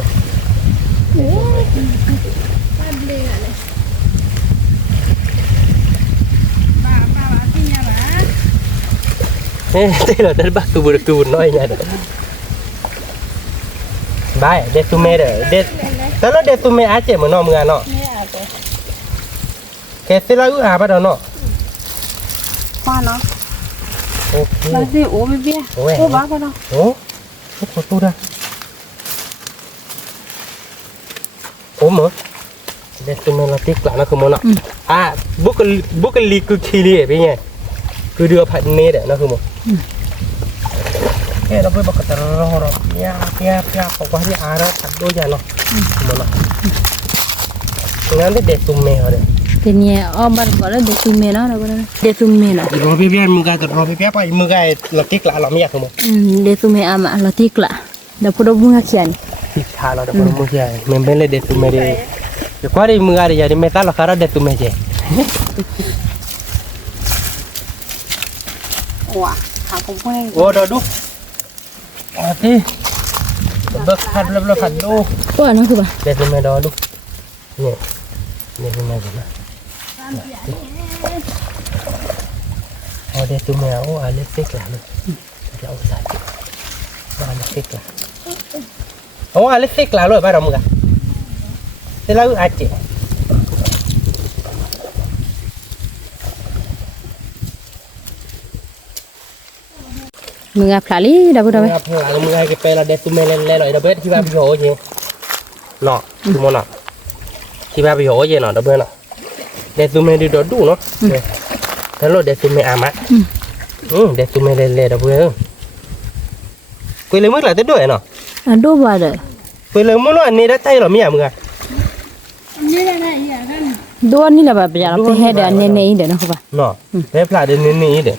thế là đất bắc tu nói nha được bài để tụi mày để đó là để tụi mày ăn chè mà nó mưa nọ cái thế là ư bắt đầu nọ ป้าเนาะ ok เราสิโอ้ไม่เบี้ยโอ้บ้าป่ะเนาะ ố không tu ra ốm mở để tụi mày là tiếc lại nó không muốn nọ bốc cái ly cứ khi đi bây giờ cứ đưa phải nê để nó không muốn cái nó với bọc cái rồi ya không có gì à đó thật đôi giờ nó không muốn nọ ngắn để tụi mày rồi ทีนี้อ้อมบ้านก่อนแล้วเดี๋ยวซูเมเนาะเราก็ได้เดี๋ยวซูเมล่ะ rồi bây giờ mưa gai rồi bây giờ phải mưa gai là tiếc lại làm gì không muốn เดี๋ยวซูเมอามาเราติกละเดี๋ยวพวกเราบุ้งเขียน tiếc thà là được mưa gai mình bên đây để tụi mày đi Cái quá đi mưa đi giờ đi mẹ ta là khá ra đẹp tụi mẹ chị. Ủa, hả cũng quen. Ô đó đúc. Đi. Bớt hạt lập hạt đô. Ủa nó cứ bà Đẹp tụi mẹ đó đúc. Nhẹ. Đẹp tụi mẹ vậy. Đẹp tụi mẹ ô ai lấy xích lại luôn. Cháu sai. Ai lấy xích lại. Ô ai lấy xích lại rồi ba đồng cả. Thế là ai chị. mừng gặp lại đi đâu đâu Là mưa cái pe là đẹp tụi mẹ lên rồi đâu biết khi ba bị hổ gì. Nọ, tụi mẹ nọ. Khi ba bị hổ gì nọ đâu biết nọ. Đẹp tụi mẹ đi đó đủ nó. Thế rồi đẹp tụi mẹ à mắt. Đẹp tụi mẹ lên đâu biết. Quay lên mức là tới đuổi nọ. à đô bà đấy Quay lên mức nó anh đã tay rồi mẹ mưa. Như thế này hả con? đô ni là bà bây giờ nó phải hết đàn nên này để nó không bà Nọ, đẹp là đến này đấy.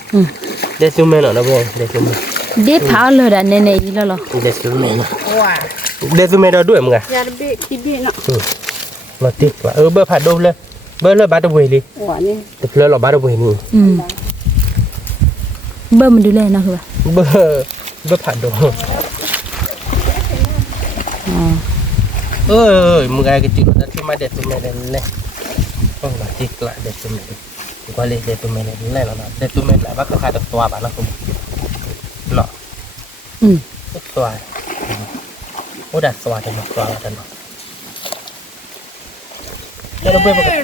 Đẹp tụi mẹ nọ đâu biết, đẹp tụi mẹ. để tháo lừa đàn nên này lo Đẹp tụi mẹ nọ. Wow. Đẹp tụi mẹ đó đuổi mưa. Giờ bị khi bị nó. Nó tiếc quá. Bơ phạt đâu lên. Bơ lên bắt đầu về đi. Ủa nè. Tập lên là bắt đầu về đi. bơ mình đi lên nào không bà Bơ phạt đâu. Ơi, mưa cái chuyện đó khi mà đẹp tụi mẹ lên. Không là tiếc lại đẹp tụi mẹ. Qua lên đẹp tụi mẹ lên là đẹp tụi mẹ lại bắt cái khai tập tòa bạn nó không. Nọ. Tòa. Ô đặt tòa thì một tòa là nó. Đây là bơ một cái.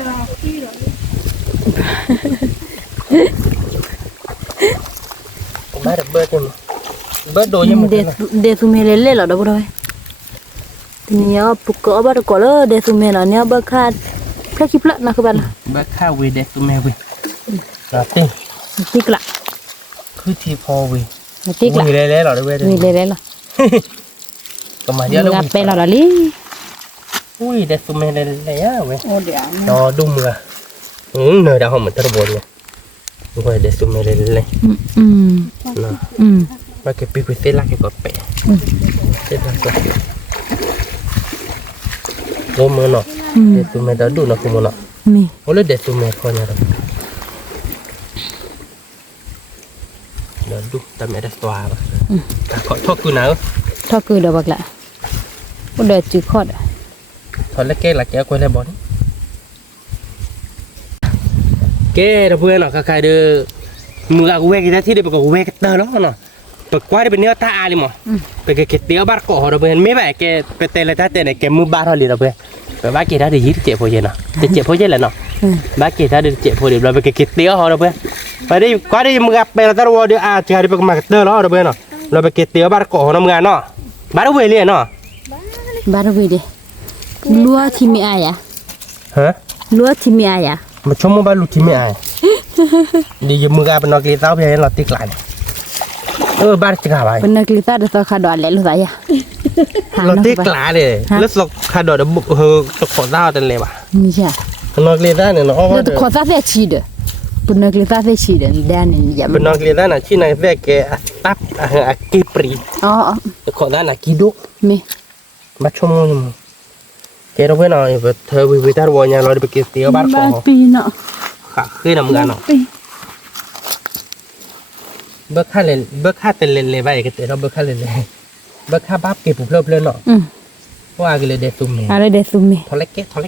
Má được bơ chứ mà. Bơ đồ như mình để tụi mình lên là đâu rồi thì nhớ bukọ bắt có lỡ để tụi mình là nhớ bơ khát các kịp lợn nào các bạn bơ khá về đẹp tụi mẹ về. Là tên. tiếc lại Cứ thi phò về. tiếc lại Vì lấy là được về vì lấy là còn mà giờ đâu gặp bé là lý ui đẹp tụi mẹ lên á về. Ủa đẹp. Đó đúng rồi. Nơi đâu không mình tao buồn nha. Rồi đẹp tụi mẹ lên. Nè. Và cái pi cái lá cái bọt bẹ. Thế là sao? Rồi mưa nọ. Đẹp tụi mẹ đã đủ nó không nọ. mi Ôi lấy đẹp tụi mẹ coi nha. Đã đủ ta mẹ đã tòa rồi. Khỏi thoát cứ nào. thôi cười được bạc lại có đợt chữ khót Thôi lấy cái là kéo quay lại bón. Cái đó vừa nọ cái đưa mưa cái que cái thì để cái que cái tơ đó nọ. Bực quá đi bên này ta ai đi mà. Cái tiêu bát cỏ đó bên mấy bài cái tê là ta tê này cái mưa bát thôi đi đó bên. Cái bác kia đã đi giết chạy phôi gì nọ. Chạy phôi gì là nọ. Bác kia đã đi chạy phôi đi rồi cái tiêu họ đó bên. Và đi quá đi mưa gặp bên là ta rồi đi à chỉ đi bên mặt tơ đó đó bên nọ. Rồi cái tiêu bát cỏ nó mưa nọ. Bát nó về liền nọ. ba đâu về đi lúa thì mi ai à Hả? lúa thì mi ai à Mà trong một bao lụt thì mẹ ai. Đi mưa gặp nó kia tao bây giờ là tiếc lại. Ba chỉ cả vậy. bên kia ta được tao khai đoạn lại luôn vậy à Nó tiếc lại đi. Lớp lọc khai đỏ đã bục hờ chọc khổ dao tên lệ bà. mi chả Nó kia ta này nó nó được khó ta sẽ chỉ được bên kia ta sẽ chỉ được đen này giảm bên nó kia ta là chi này về cái táp kỳ pri. Khổ ta là kỳ đúc. mi Bắt trong mông. Cái đó với nó thơ vì ta rồi nhà nó đi cái tiêu bát ba khổ. pi nọ Khả khi nằm gà nó. Bớt khá tên lên vậy cái đó bớt khá lên. Bớt khá bắp kịp phục lên nọ. Qua cái lên đẹp tụi mình. à đây để tụi mình Thôi lấy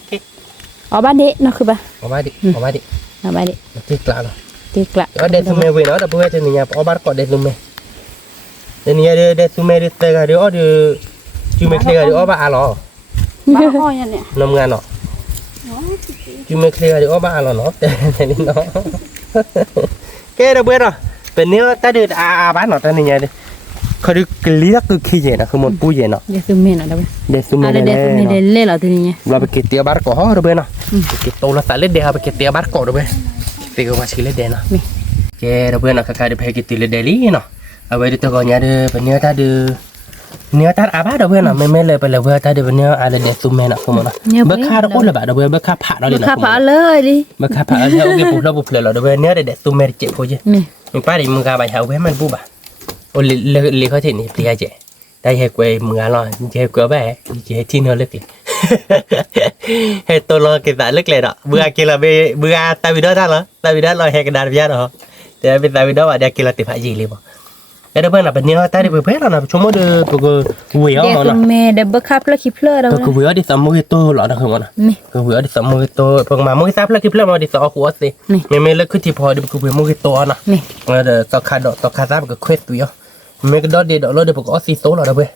kết. ở ba đế nó cứ ba Ở ba đi. ở ba đế Tiếc lại rồi. tiếc lại Ở đây tụi mẹ về nó đã bữa trên nhà ở bát cọ đây tụi mẹ. Đây tụi mẹ đi tê gà đi ở đi tụi mẹ tê gà đi ở ba lò. Ba oi nè. 5 ngàn nọ. Tụi mẹ tê gà đi ở ba lò nó thế nên nó. Cái đó bữa rồi. Bên nếu ta đi bán nó ta này nhà đi.เขาดูกลีลักคือขี้เย็นนะคือมันปูเย็นเนาะ để tụi mình là đâuเดซุเม à เน đây เน่ để tụi mình để lên là tụi mình เราไปเก็บเตียบาร์ก่อฮะเราไปเนาะเก็บโตละสาเล็ดเดียวไปเก็บเตียบาร์ก่อเราไปเตียก็ว่าชิเล็ดเดนะแกเราไปเนาะค่าๆเดี๋ยวไปเก็บตีเล็ดเดลี่เนาะเอาไว้ดูตัวก่อนเนี่ยเดี๋ยวเป็นเนื้อตาดูเนื้อตาอาบ้าเราไปเนาะไม่เลยไปเลยเว้ยตาเดี๋ยวเป็นเนื้ออะไรเดซุเมนะคือมันเนาะเบิกค่าเราโอ้เลยแบบเราไปเบิกค่าผ่าเราเลยนะ khá phá lời đi เบิกค่าผ่าเราโอเคปุ๊บเราปุ๊บเลยเราไปเนื้อเดซุเมเจ็บพอจีมันป้าดิมึงกาไปหาเว้ยมันปุ๊บอ่ะโอ้เลยเขาเห็นนี่เปลี่ยนเจ๊ได้ให้กวยมึงอ่ะเนาะเจ๊กวยแบบเจ๊ที่เนื้อเล็ก Heto lo kita lek le dak. Bua kila be bua ta video ta lo. Ta video lo he kedar bia dah. Dia be ta video ada kila tip haji le bo. Ada bana bani ta de be la na cuma de buku gue Dia ya tu na. me dah berkap lagi pula dah. Buku gue di samu itu lo dah kemana. Ni. Buku gue di samu itu pengma mu kita lagi pula mau di sa aku ase. Me le kuti pho di buku gue mu itu na. Ni. Ada ta kado ta kata buku quest tu yo. Me kedor de lo de buku osi so lo dah be.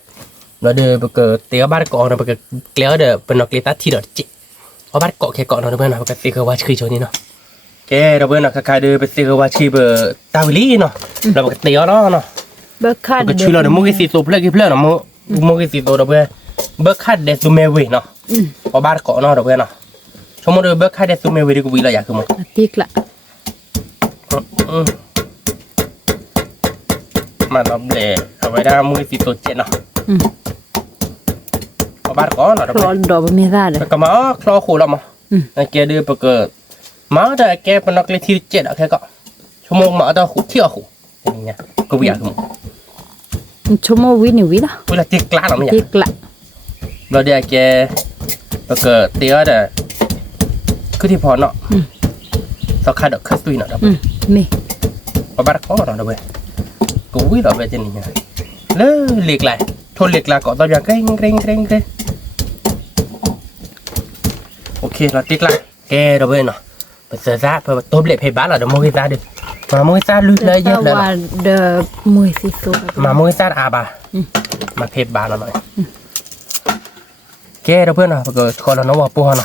Lo de buku tiga bar ko na buku clear de penok lita ti dot cik. Obat kok ke kok na be na buku tiga watch ki jo ni na. Ke dah be na ka de be tiga watch ki be tawili na. Lo buku tiga na. Berkat Cái chuyện là nó mua cái gì tốt cái plan là mua cái gì tốt đâu vậy bớt khát để tụi mẹ về nó có ba cọ nó đâu vậy nó xong rồi bớt khát để tụi mẹ về đi cũng bị là gì không Tik lah. mà nó để ở vậy ra mua cái gì tốt chết nó có ba cọ nó đâu Kalau vậy dah bermerah dah. cái má lo khổ lắm mà cái kia đưa bực má đó cái nó cái thi chết ở cái cọ xong rồi má tao khổ thiệt khổ nha có bị không Cuma win ni win lah. với là tiếc lạ lắm nhỉ Tik lah. rồi đây cái bực tiếc đó cứ thì phò nọ sao khai được khất tùy nọ đâu Ni. có bắt khó nọ đâu vậy cũng biết rồi về trên này lỡ liệt lại thôi liệt là có tao giờ cái ok là tiếc lại cái đâu vậy nọ bây giờ ra phải tôi lệ phải bán là được mua cái ra được mà mua cái ra lướt lấy Tahu nhất là ada mui sisu. mà mua cái ra à bà mà phải bán là nói cái đâu vậy nọ bây giờ coi là nó vào bùa nọ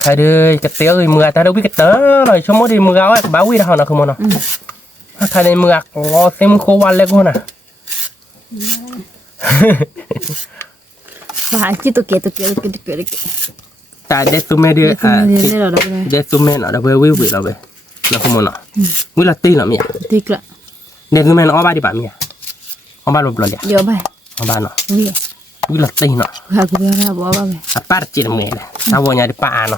khai đưa cái téo rồi mưa ta đâu biết cái tớ rồi cho mỗi đi mưa áo báo quy đâu nó không muốn nọ khai đây mưa ngó xem khô quan lên cô nè Wah, tu ke. tại để tụi mẹ đưa Ni dah dah. để tụi mẹ nó đã về quý vị rồi về nó không muốn nọ quý là tin lắm nhỉ Tik lah. để tụi mẹ nó ba đi bạn nhỉ ông ba lụp rồi nhỉ Yo bai. ông ba nọ Ni. quý là tin nọ Aku biar bawa bai. à ba chỉ là mẹ này tao vào nhà đi ba nọ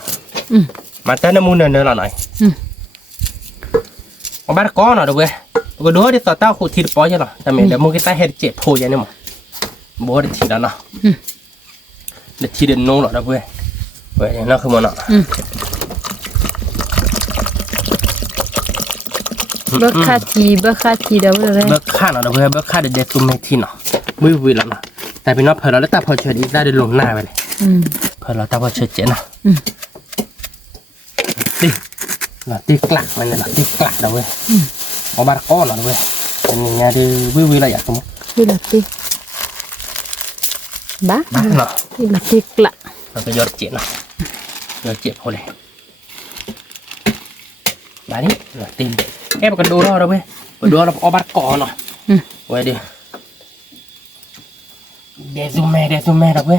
mà tới nó muốn nữa là này ông ba có nọ được về cái đứa đi tao khổ thịt bò cho nó tại mẹ để mua cái tay hết chết thôi vậy mà bố để thịt đó nọ để thịt đến nông nọ được về vậy nó không muốn nọ Berkati dah boleh. bớt khát nọ được về bớt khát để tụi mẹ thịt nọ mới vui lắm nọ tại vì nó phải là ta phải chơi đi ra để lồng nai vậy phải là ta phải chơi chết nọ đi là tiếc lạc này là tiếc lạc đâu vậy có ba con nọ đâu vậy nhà đi vui là vậy không Ni lah tik. Ba. ba nọ Ni lah tik lah. nó cái giọt chết nọ giọt chết thôi này bà đi là tìm em còn đồ đó đâu vậy đồ là có ba con nọ vậy đi để zoom đâu vậy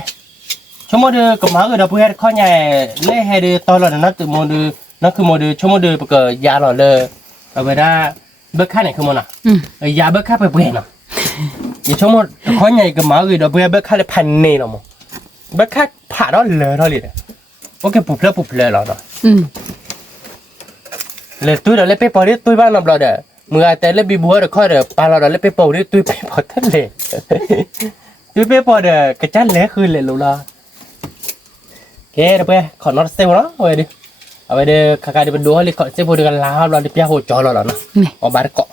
chúng mày đưa cầm máu rồi đâu vậy khó nhà lấy hai đứa to là nó từ một đứa nó cứ một đứa chúng mày đưa bực già là lơ ở vậy ra bớt khát này không nào già bớt khát phải bền nào vậy chúng mày khó nhà cầm máu rồi đâu vậy bớt khát làพัน này nào mà bớt khát phá đó lơ thôi liền ok bụp lơ rồiเลยตุ้ยเราเล่นไปปอดิตุ้ยบ้านเราเด้อเมื่อแต่เล่นบีบัวเด้อค่อยเด้อปลาเราเล่นไปปอดิตุ้ยไปปอทะเลตุ้ยไปปอเด้อกระจันเละคืนเลยลูกล่ะแกเด้อไปขอนอตเซลเนาะเอาไปดิเอาไปเด้อคาๆเด้อเป็นดัวเลยขอเซลเด้อกันลาวเราเด้อพี่โหจอเราเนาะเอาบาร์เกาะ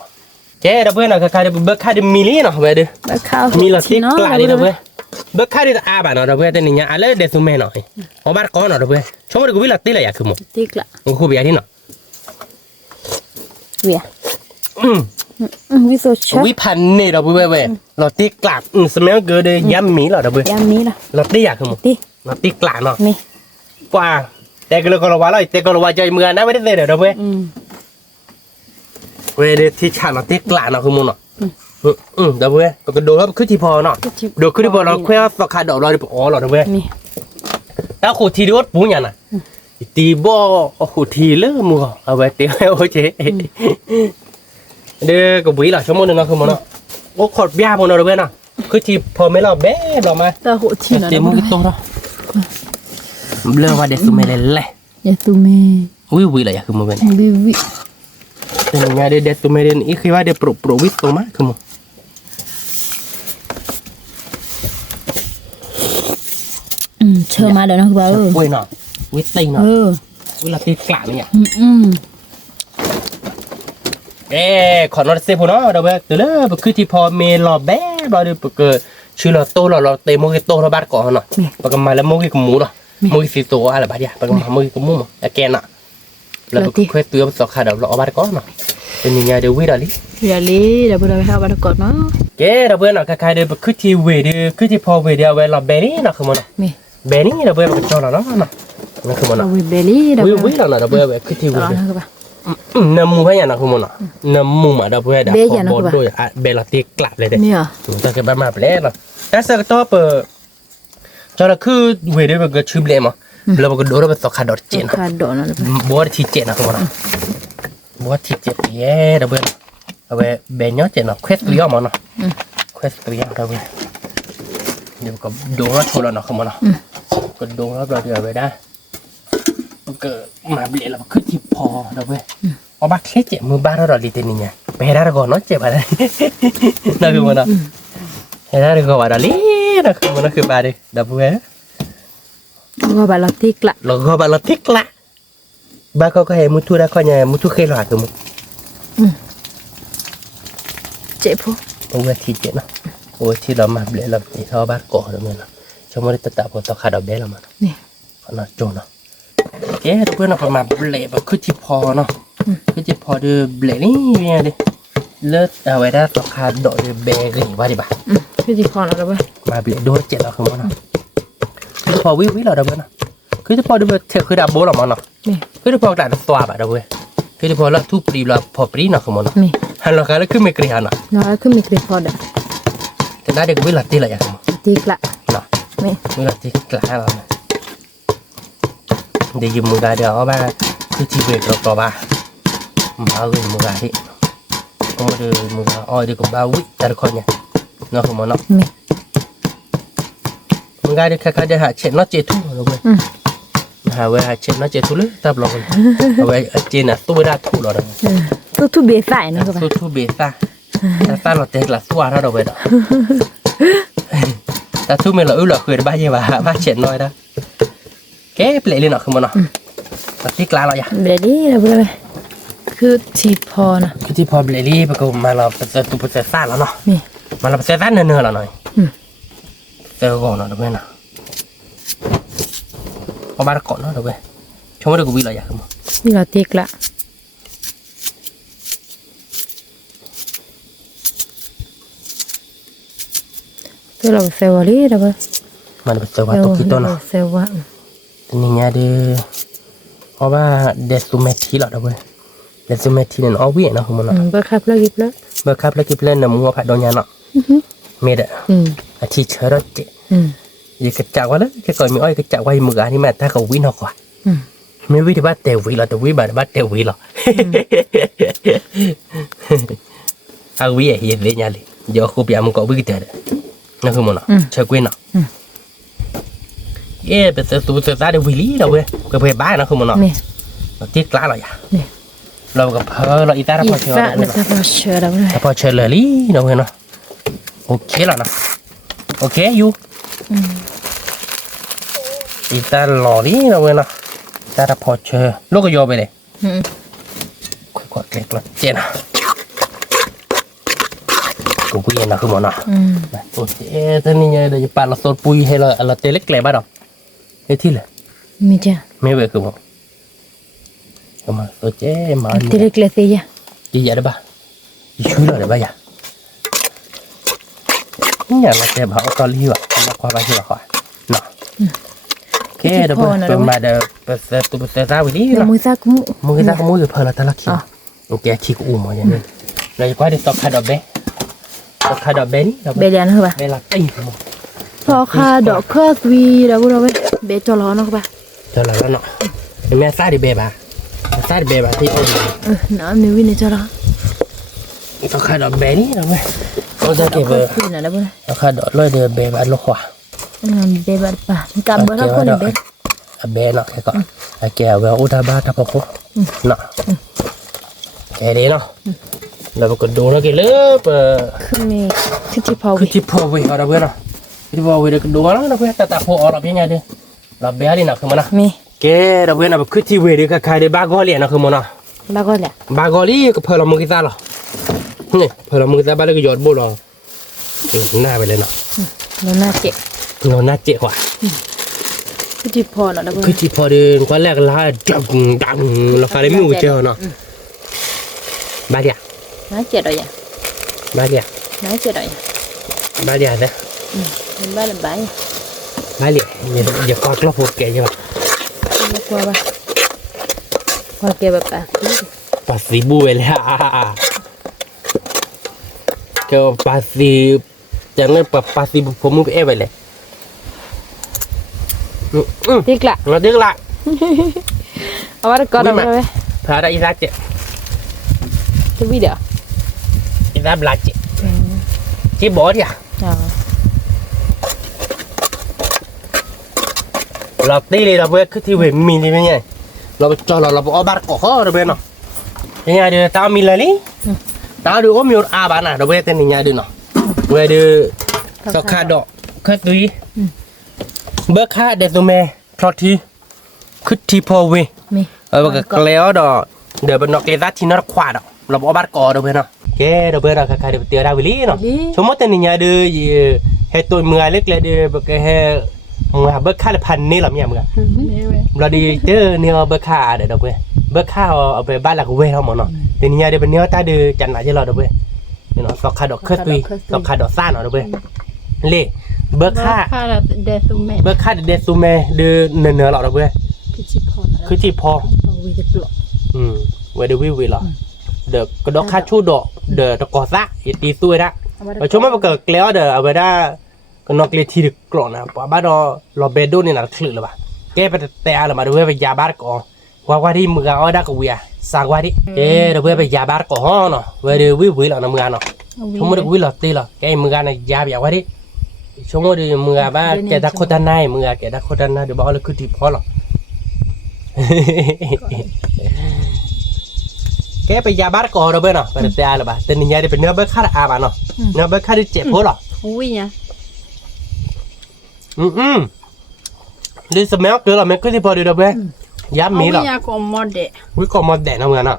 แกเด้อเพิ่นน่ะคาๆเด้อเบิกค่าเด้อมิลลี่เนาะเอาไปเด้อ Berkau. มีละสิกลาดิเด้อเพิ่นเบิกค่าเด้ออาบาเนาะเด้อเพิ่นแต่นี่อะเลเดซุเมเนาะเอาบาร์เกาะเนาะเด้อเพิ่นชมเด้อกูวิลาติละอยากคือหมด Tik lah. กูเบียดิเนาะ Biar. Viso chat. วิพันธ์นี่เราเว้ยเราตีกลับสมัยเกิดย้ำมีเราเว้ย Yang ni lah. เราตีอยากคือหมด Ti. เราตีกลับเนาะ Ni. กว่าแต่ก็เราว่าเราแต่ก็เราว่าใจมือนะไม่ได้เดี๋ยวเว้ยเว้ยที่ฉากเราตีกลับเนาะคือมึงเนาะเดี๋ยวเว้ยก็ดูแล้วขึ้นที่พอเนาะดูขึ้นที่พอเราแค่สกัดดอกเราอ๋อเราเว้ย Ni. แล้วขูดทีด้วยปุ้งยันน่ะตีบ่ขูดทีเลื่อมือเอาไว้เตี้ยโอเคเด้อก็บุ๋ยล่ะชั่วโมงนึงเนาะคือมึงเนาะโอ้ขอดยาพวกเราเว้ยเนาะคือที่พอไม่เราแบ๊เรามา Tahu Cina เต็ม dah มือ boleh. ตรงเนาะเบลอว่าเด็กสุเมเลเล่ Ya tu me. วิล่ะอยากคือมึงเป็น Bibi. แต่งานเด็กสุเมเลนี่คือว่าเด็กโปรวิตตรงมาคือมึง ช ชิญมาเดี๋ยวนะคือว่าป่วยเนาะวิตีเนาะเวลาตีกลางเนี่ยขอนอตเซพูเนาะเราแบบเดี๋ยวเลยคือที่พอเมลเราแบ๊เราเดี๋ยวเกิดชื่อเราโตเราเตะโมกิโตเราบ้านก่อนเนาะปากมาแล้วโมกิกมูเนาะโมกิสิโตอะไรบ้างเนี่ยปากมาโมกิกมูมั้งแกน่ะแล้วก็ค่อยตัวมันสอกขาดเราบ้านก่อนเนาะเป็นยังไงเดี๋ยววิดาลิเดี๋ยวเราไปหาบ้านก่อนเนาะเราเบื่อเนาะคล้ายๆเดี๋ยวคือที่เวเดี๋ยวคือที่พอเวเดี๋ยวเวลาเบนี่เนาะคือมันเนาะเบนี่เราเบื่อมันจอเราเนาะนั่นคือมันเนาะเบลี่วิเราเนาะเราเบื่อคือที่เวน้ำมูให้ยังนะคือมันอ่ะน้ำมูมาดับเบิลดับพอด้วยเบลตีกลับเลยเด้เนี่ยต้องเก็บมาเปล่าเนาะแต่สักตัวเปิดจอละคือเวเดอร์ก็ชื่อเบลมั้งแล้วก็โดนแบบตกขาดเจนบัวที่เจนนะคือมันบัวที่เจนดับเบิลเอาไปเบนเนาะเจนเนาะเควสเลี้ยวมันเนาะเควสเลี้ยวดับเบิลเดี๋ยวก็โดนแล้วโชว์แล้วเนาะคือมันเนาะก็โดนแล้วเราเดี๋ยวไปได้ก็มาเบลแล้วคือที่พอดับเบิลเอาบักเจ็บมือบ้านเราดีเต็มนี่ไปให้ได้ก่อนเนาะเจ็บอะไรนั่นคือมันเนาะให้ได้ก่อนว่าดีนั่นคือมันคือบาดีดับเบิ้ลก็บาลติกละเราก็บาลติกละบ้าก็ให้มุทุได้ข้อเนี่ยมุทุเคยหลอดคือมุเจ็บปุ๊บโอ้ยที่เจ็บเนาะโอ้ยที่เรามาเบลเราที่เขาบ้านก่อนเลยเนาะชั่วโมงที่ตัดพอต่อขาดเบลเรามาเนี่ยขนาดโจเนาะเพื่อนเราประมาณเบลแบบคือที่พอเนาะคือที่พอดูเบลนี่เป็นไงดิเลิศเอาไว้ได้ต่อขาดดอกเบลกันว่าดิบ่าคือที่พอแล้วด้วยมาเบลโดนเจ็บเราคือมันเนาะคือพอวิเราดับเบิลนะคือที่พอดูเบลคือดับโบเรามันเนาะคือที่พอดับตัวแบบดับเบิลคือที่พอละทุบปรีละพอปรีเนาะคือมันเนาะฮันเราการคือไม่กรีฮันเนาะคือไม่กรีพอดแต่น่าเด็กวิลาตีละอย่างตีกละเนาะวิลาตีกละเราเนี่ยเดี๋ยวยืมมือได้เดี๋ยวเอาบ้าคือที่เบลเราต่อบ้ามาเลยมือได้ที่ผมมาดูมืออ้อยเดี๋ยวก็บ้าวิแต่ละคนเนี่ยเนาะคือมันเนาะมึงได้เดี๋ยวแค่จะหาเช็ดน็อตเจทูเราเว้ยหาไว้หาเช็ดน็อตเจทูเลยตับเราเลยเอาไว้เจน่ะตู้ได้ทูเราเลยตู้เบสายนะครับตู้เบสายแต่ตาเราเตะกระตัวเราเว้ยเนาะแต่ทูเมื่อเราเราเคยบ้าเยอะบ้าเช็ดน้อยนะแกเปลี่ยนเลยเนาะคือมันเนาะตัดที่กลางเราอย่าเบลลี่เราเลยคือที่พอนะคือที่พอเบลลี่ประกอบมาเราเป็นตัวเป็นซ่าแล้วเนาะมาเราเป็นซ่าเนื้อเราหน่อยเจอก่อนเนาะเพื่อนนะพอบ้านก่อนเนาะเพื่อนชมว่าเด็กวิลาอยากมั้งวิลาติกละตัวเราเซลล์ลี่เราเพื่อนมันเป็นเซลล์ว่าตัวกี่ต้นเนาะเซลล์ว่านี่ไงเด้อเพราะว่าเดซูเมทีเราเพื่อนเดซูเมทีเนี่ยเอาวิ่งเนาะคุณมันเนาะเบอร์คับแล้วกิบแล้วเบอร์คับแล้วกิบเล่นน้ำมัวผัดดองยาเนาะเมดอะอาทิตย์เชื้อรถเจยี่กระจักว่าแล้วแค่ก่อนมีอ้อยกระจักไว้มืออันนี้แม่ถ้าเขาวิ่งออกว่าไม่วิ่งที่บ้านเตวิหรอแต่วิ่งบ้านเตวิหรอเอาวิ่งเห็นเลยเนี่ยเลยเดี๋ยวเขาเปียมันก็วิ่งเตะนั่นคือมันเนาะเชื่อกุ้ยเนาะเป็นตัวเดี๋ยววิ่งเราเว้ยก็ไปบ้านนั่นคือมันเนาะเราที่กล้าเราอย่าเรากับเพอเราอีตาเราพอเชื่อเราพอเชื่อเลยเราเนาะโอเคแล้วนะโอเคอยู่อีตาหล่อนี่เราเว้ยนะตาพอเชื่อลูกก็โยไปเลยค่อยๆเกล็ดละเจนะกูคุยนะคือหมอนะโอเคท่านี้เนี่ยเดี๋ยวปาเราโซดปุยให้เราเตะเล็กแกล้บ้านเราเฮ้ยที่เลยไม่จ้ะไม่เว้ยคือหมอมาตัวเจ๊มาเตะเล็กเลยสิยะยี่ยาได้ปะช่วยเราได้ปะยะนี่อย่างเราเจ็บเขาตอนรีบอ่ะเราคว้าไปที่เราคว้าเนาะโอเคเดี๋ยวเป็นมาเดี๋ยวเป็นตัวเป็นซาวิลี่เนาะมือซาคุมุอยู่เพลเราตะลักขี้โอเคขี้กูอุ้มอย่างนี้เราจะคว้าได้ตอกคาดอกเบ้ตอกคาดอกเบ้นี่เบลเลียนเหรอปะเบลลักไอ้พอคาดอกเครื่องวีแล้วเราไปเบจอร้อนเนาะปะจอร้อนเนาะแม่ซาดิเบ้บ่ะซาดิเบ้บ่ะที่เอาอยู่น้ำมีวินจอร้อนตอกคาดอกเบ้นี่เราไม่เราจะเก็บเราคาดอกเลยเดี๋ยวเบ้บ่ะลูกขวาเบบัดป่ะกับเบอร์ละคนเบเบเนาะแค่ก่อนแกเวลอุตาบาทับพกเนาะแค่นี้เนาะแล้วก็ดูแล้วก็เลิบคือมีคือที่พอวิเอาละเพื่อนเนาะที่พอวิเด็กดูแล้วนะเพื่อนแต่พอออกแล้วเป็นไงดิ เราเบี้ยดินะคือมันนะ มี แกเราเบี้ยนะแบบคือที่เวดีก็ใครได้บากอลีนะคือมันนะ แล้วก็แหละ บากอลีก็เพลเรามือกีตาร์หรอนี่เพลเรามือกีตาร์บ้านเราก็หยอดบุหรอหน้าไปเลยเนาะ nó na chị เราหน้าเจ๊กว่า cái chị phò nó đã คือที่พอเดินคนแรกลาดังราคาได้ไม่หูเจ้าเนาะบ้าเดีย nói chị rồi vậy บ้าเดีย nói chị rồi บ้าเดียนะ mình ba làm bãi บ้าเดียอย่ากอดกล้าพูดแกใช่ปะ nó qua kia bà ภาษีบุ้ยเลยเกี่ยวภาษีจังเงินภาษีผมมึงไปเอไปเลย tiếc lạ เราดึกละ ở bắt con đâu rồi พาได้อีรักเจ๊ cái video อีรักบลาเจ๊เจ๊บอสอ่ะ เราตีเลยเราเว้ยคือที่เว้ยมีนี่เป็นไงเราจอเราเอาบาร์ก่อเราเว้ยเนาะยังไงเดี๋ยวตามีอะไรนี่ตาดูว่ามีอาบานะเราเว้ยแต่นี่ไงดูเนาะเว้ยดูสักขาดอกคือตุยเบิกขาเดตุเมทอทีคือที่พอเว้ย mi ก็แล้วดอกเดี๋ยวเป็นนกเกล้าที่นรกขวาดอกเราเอาบาร์ก่อเราเว้ยเนาะแกเราเว้ยเราใครเดี๋ยวเตียดาวิลีเนาะสมมติแต่นี่ไงดูให้ตัวเมื่อเล็กเลยดูแบบให้มึงหาเบิกค่าละพันนี่หรอเนี่ยมึงเราดีเจอเนี่ยเบิกค่าเดี๋ยวเราไปเบิกค่าเอาไปบ้านหลักเว้ยเขาหมดเนาะแต่เนี่ยเดี๋ยวเป็นเนี่ยตาดูจันหนาที่เราเดี๋ยวไปเนาะสอกขาดอกเคลื่อนตุยสอกขาดอกซ่าเนาะเดี๋ยวไปเล่เบิกค่า là để tụi mẹ เบิกค่าเดซูเมดูเนื้อเราเดี๋ยวไป cái chị phò nó คือที่พอ vì được lộ เวเดวิวิหรอเดี๋ยวกระดอกค่าชูดอกเดี๋ยวตะกอซ่าอย่าตีซุยนะช่วงมันเกิดแล้วเดี๋ยวเอาไปได้ก็นอกเลยที่ดึกกรอนนะเพราะบ้านเราเบดดูนี่นะคลื่นเลยป่ะแกไปแต่อะไรมาดูไปยาบ้านก่อนว่าที่มือเอาได้กับเวียสร้างว่าที่เราไปยาบ้านก่อนเนาะเวเดวิวิหรอนะมือเนาะช่วงมันวิหรอตีหรอแกมือกันยาแบบว่าที่ช่วงมันมือบ้านแกดักโคตรนายมือแกดักโคตรนายเดี๋ยวบอกเลยคือที่พอหรอแกไปยาบ้านก่อนเราไปเนาะไปแต่อะไรป่ะแต่นี่ยาได้เป็นเนื้อเบิกค่าอาบเนาะเนื้อเบิกค่าที่เจ็บพอหรอ ui nha ดิสเมลคือเราไม่คือที่พอดีเราเว้ยย้ำมีหรอ ui nha còn một để วิกอมอแดดนะเหมือนน่ะ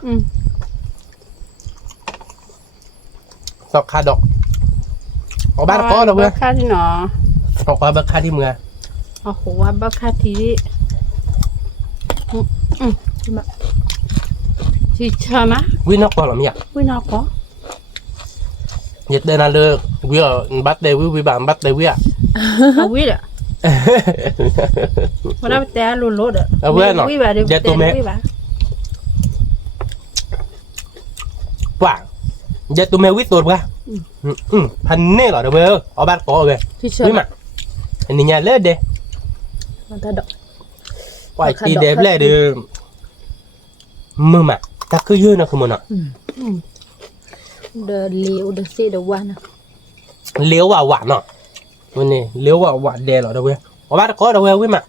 สอกคาดอกเอาบ้านก้อนเราเว้ย bác khác thì nó เอาบ้านบ้านค่าที่เมือง họ khổ quá bác khác thì thì chờ má วินอกก่อนหรอไม่อยาก ui nó có เหยียดเดินนั่นเลยวิบัตเดวิวิบามบัตเดวิอ่ะ à ui đấy mà đâu té lùn lốt đấy à ui nó ui bà đi dạ té tụi mẹ ui bà ว่าอย่าตัวแมววิตัวป่ะพันนี่หรอเดี๋ยวเว้ยเอาบ้านก้อนเว้ย chị วิ chơi มาอันนี้เนี่ยเลิศเด้ mà ta đọc ว่าทีเดฟเลยเด้อมือมาถ้าคือยืนนะคือมันอ่ะ đờ liều đờ xe đờ qua nè เลี้ยวว่าหวานเนาะวันนี้เลี้ยวว่าหวานเดหรอเดี๋ยวเว้ยเอาบ้านก้อนเดี๋ยวเว้ยวิมา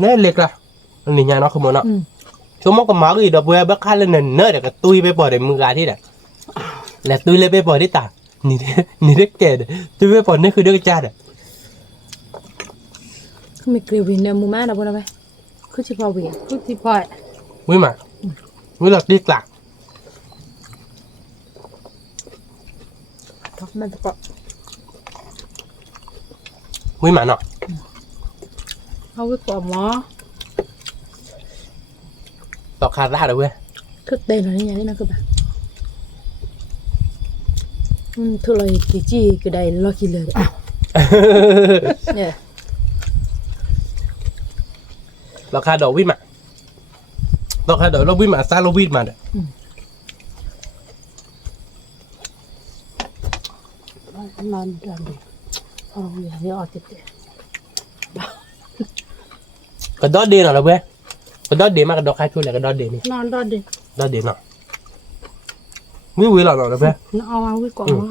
เนี่ยเล็กละอันนี้เนี่ยเนาะคือมันเนาะชั่วโมงก็มาก็อีดอกเว้ยเบิกค่าเล่นเนื้อเดี๋ยวก็ตุยไปปล่อยในมือการที่เด็กแล้วตุยเลยไปปล่อยที่ตานี่เด็กแก่ตุยไปปล่อยนี่คือเด็กจ้าเด็ก không bị kêu vì nè mua má đâu đâu cứ chỉ vào biển cứ thì phải วิ่งมาวิ่งหลักดีกลัก thật mà thật วิ่งมาเนาะ không biết quả mó ตอกขาดได้เดี๋ยวเว้ย thức đây là như thế nào các bạn thôi là cái chi cái đây lo chi lừa nè ราคาดอกวิ่งมาราคาดอกเราวิ่งมาซาเราวิ่งมาเด้อ non làm đi giờ đi ở tiếp กระดอดเดียเนาะเดี๋ยวเว้ยกระดอดเดียมากกระดอกค่าช่วยเลยกระดอดเดียนี่ non đó đi ดอดเดียเนาะวิ่งวิ่งหรอเดี๋ยวเว้ย nó ao với quả mó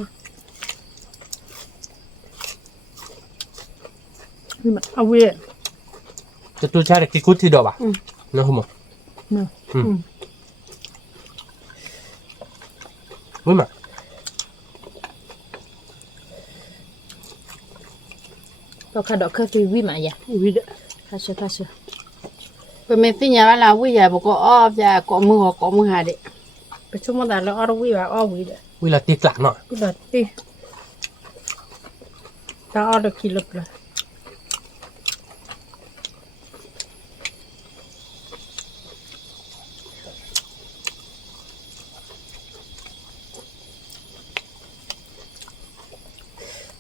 à ui จะตัวชาเด็กกิคุดที่ดอกป่ะเนาะคุณหมอ nè วิ่งมา tao khai đọc khai thì vi mà vậy ui đấy 가셔. Bữa mình tin nhà là quý giờ có o giờ có mưa hà đấy. Bữa chúng mình đã là o quý và o quý đấy. เวลาตีกลักหน่อย Quý đợt đi. Ta o được kỷ lục rồi.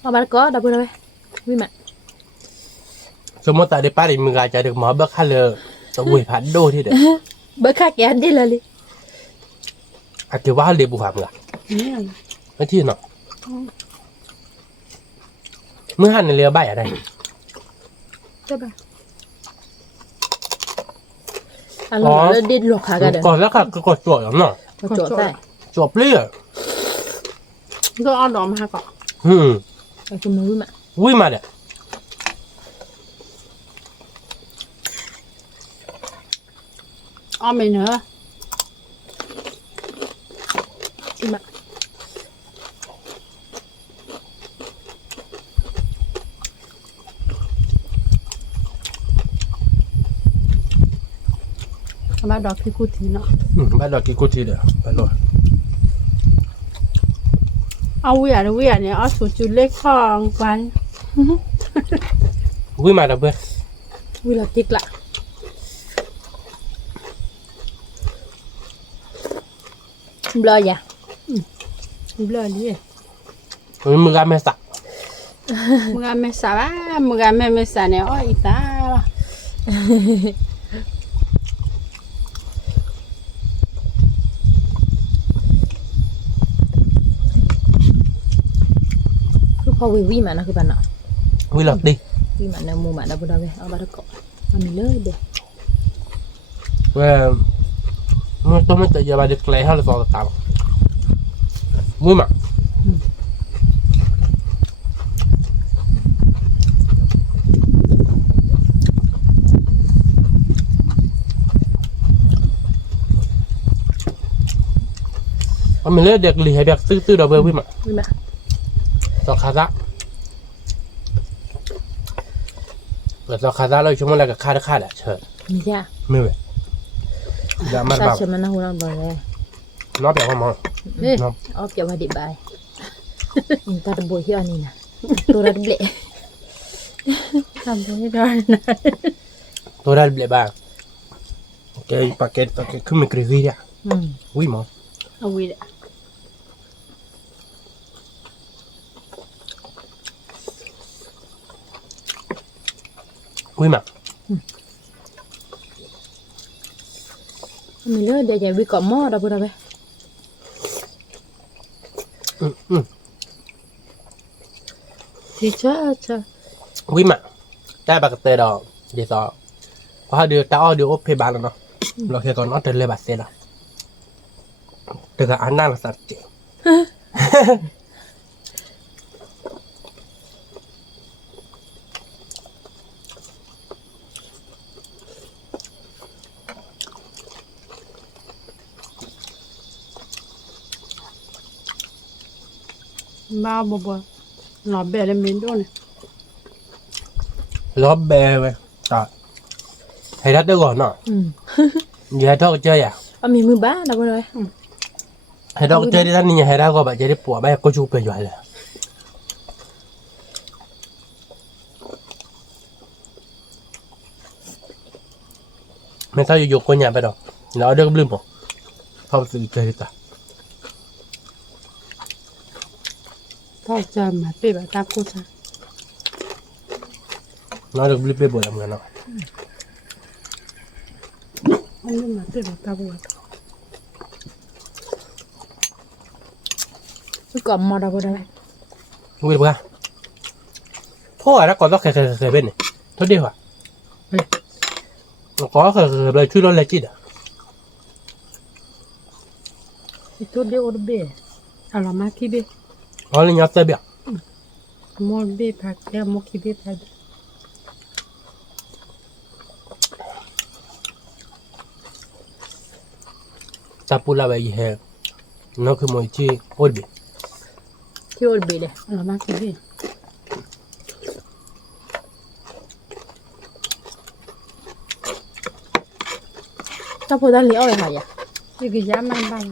Bà có đâu rồi. Vì mà สมมติแต่ในป้าดิมึงอาจจะถึงหมอเบิกค่าเลยต้องวิ่งผ่านโดที่เด็ก bữa khác kẻ đi là đi. อาจจะว่าเรียบุหามละ Nè. ไม่ที่เนาะเมื่อหันในเรือใบอะไร Cho bà. Nó đi luộc hả cả đấy. ก่อนแล้วค่ะก็กดจวดเนาะ Có chỗ tại. จวบเรื่อย Tôi o đó mà có. Ở trong núi mà. วิ่งมาเด็ก O mình nữa. Vì mà Bà đọc cái cút thì nó. บ้านดอกกี่กุฏิเด้อไปเลย Ông quý à này o số chú lết phong quán. วิ่งมาเด้อเพื่อน vì là tiếc lạ. Blur dạ. Blur đi. มึงกล้าไม่สัก Mga mẹ sa này o ita. Cứ khó vì mà nó cứ bạn nọ. วิ่งหลับดิ Vì mà nó mua mà đâu đâu về. Ở bà đó cọ. Mà mình lỡ được. เว้ยมันต้องไม่แต่อย่าไปเด็กเลยให้เราต่อตามวิ่งมาเอาไม่เลือดเด็กหลีให้แบบตื้อๆเราเบอร์วิ่งมา Vì mà ต่อคาซะเปิดต่อคาซะเราช่วงนั้นก็คาดแหละเชิญ mình ra. ไม่เว้ยอย่ามาบ้า Sao cho mà nó hôn rồi nè. น้องเปียกมอง Ê. Không. Ốp cho bà đi bài. Người ta đừng bồi hiếu này nè. Tôi ra đi lệ. Làm thế đó này. ตัวได้เบลบ้างโอเคปากเกตขึ้นมีกรีวีเนี่ย Ừ. วิ่งมั้ง Ông quý đấy. วิ่งมา Mình lỡ để chạy vì cọ mò đâu đâu về. อืม Thì cha. วิ่งมาได้ปากเตะดอกเดี๋ยวต่อเพราะเดี๋ยวตาอ้อเดี๋ยวเพย์บาลแล้วเนาะเราเคยก่อนอ้อเดินเลยบาดเสร็จแล้วเดี๋ยวก็อันนั้นสัตว์เจ๋ง Bao bò. Nó bè lên miếng đó này. ล้อแบร์ไปต่อให้รัดได้ก่อนเนาะ Ừ. อย่าให้ทอกเจออ่ะ Ở mình 13 đâu rồi. ให้ทอกเจอที่ท่านนี่ให้ได้ก็แบบจะได้ปวดไม่ก็ชูเป็นอยู่เลยไม่เท่าอยู่ๆคนอย่าไปดอกแล้วเดี๋ยวก็ลืมผมเข้าสื่อเจอดีกว่า Thôi chờ mà bê bà ta cô sa. แล้วเดี๋ยวก็ลืมไปบ่อยเหมือนกันเนาะ Ông nhưng mà bê bà ta bùa. Vì cọ mò đâu đâu. วิ่งไปกันพ่อแล้วก่อนต้องเคยเป็นเนี่ยทุกเดียวอ่ะก็เคยเลยช่วยรถเลยจิตอ่ะ Thì tốt đi ô bê. À là mà khi bê. อ๋อเลยยัดเตะเบีย Mua bê phạt theo mua khi bê phạt. ตาปูลาไปยี่ห้อนกคือมวยที่โอดบี Thì ổn bị đấy. À là mà khi bê. ta phụ ta liễu rồi hả vậy thì cái giá mang bằng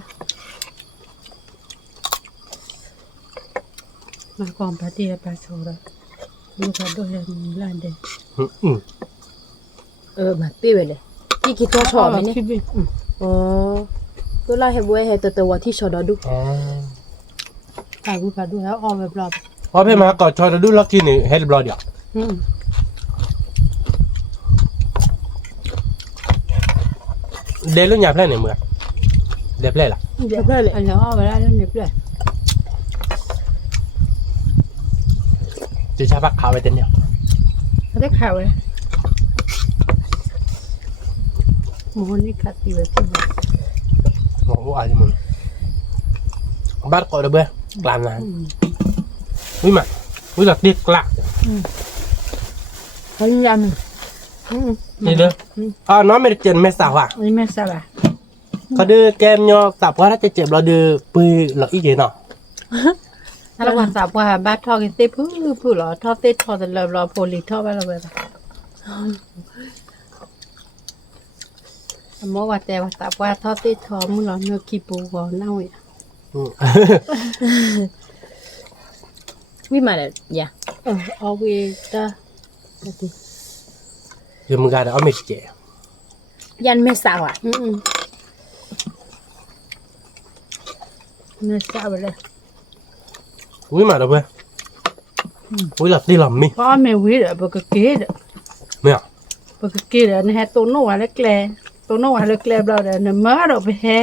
mà còn bà tia bà sầu rồi lúc bà đôi là đây mà pi về đây đi kia cho chó mày nè tôi lại hay bữa hay từ vàoที่ชอดอดู bà đôi áo om về bờ พอเพ่มาก่อนชอยดูลักกี้นี่เฮดบลอดเดียวเดลุญาเพลเนี่ยมึงเดเพลล่ะ đẹp đấy anh nó om về đây đẹp đấy จะชาบักขาวไปเต็มเนี่ย rất khảo đấy muốn đi cắt thì phải cái โอ้โหอะไรมึงบ้านก่อนเด้อเบ้กลางนานวิ่งมาวิ่งหลักดิกละ เขายังยัน นี่เด้อน้องไม่ได้เจนไม่สาวอ่ะ đi men sao à เขาดื้อแกมยอสับว่าถ้าจะเจ็บเราดื้อปืนหลักอีเจนเนาะ ถ้าเราสับว่าบ้านทอกินเต้พื้นหรอทอเต้ทอแต่เราโพลีทอไปเราไปเมื่อวันแต่ว่าสับว่าทอเต้ทอมึงหรอเนื้อขี้ปูก่อนเน่าอ่ะ วิ่งมาเลยอย่า เอาเวต้า เดี๋ยวมึงกันเอาไม่เจ็บ ยันไม่สาวอ่ะ เนื้อสับเลย วิ่งมาเด้อเบ้วิ่งหลักดิหลับมี เพราะแม่วิ่งอะปกติอะ ไม่อ่ะ ปกติอะนี่ฮะตัวโน้อะไรแกลตัวโน้อะไรแกลเราเดี๋ยวเนี่ยมาเราไปแห่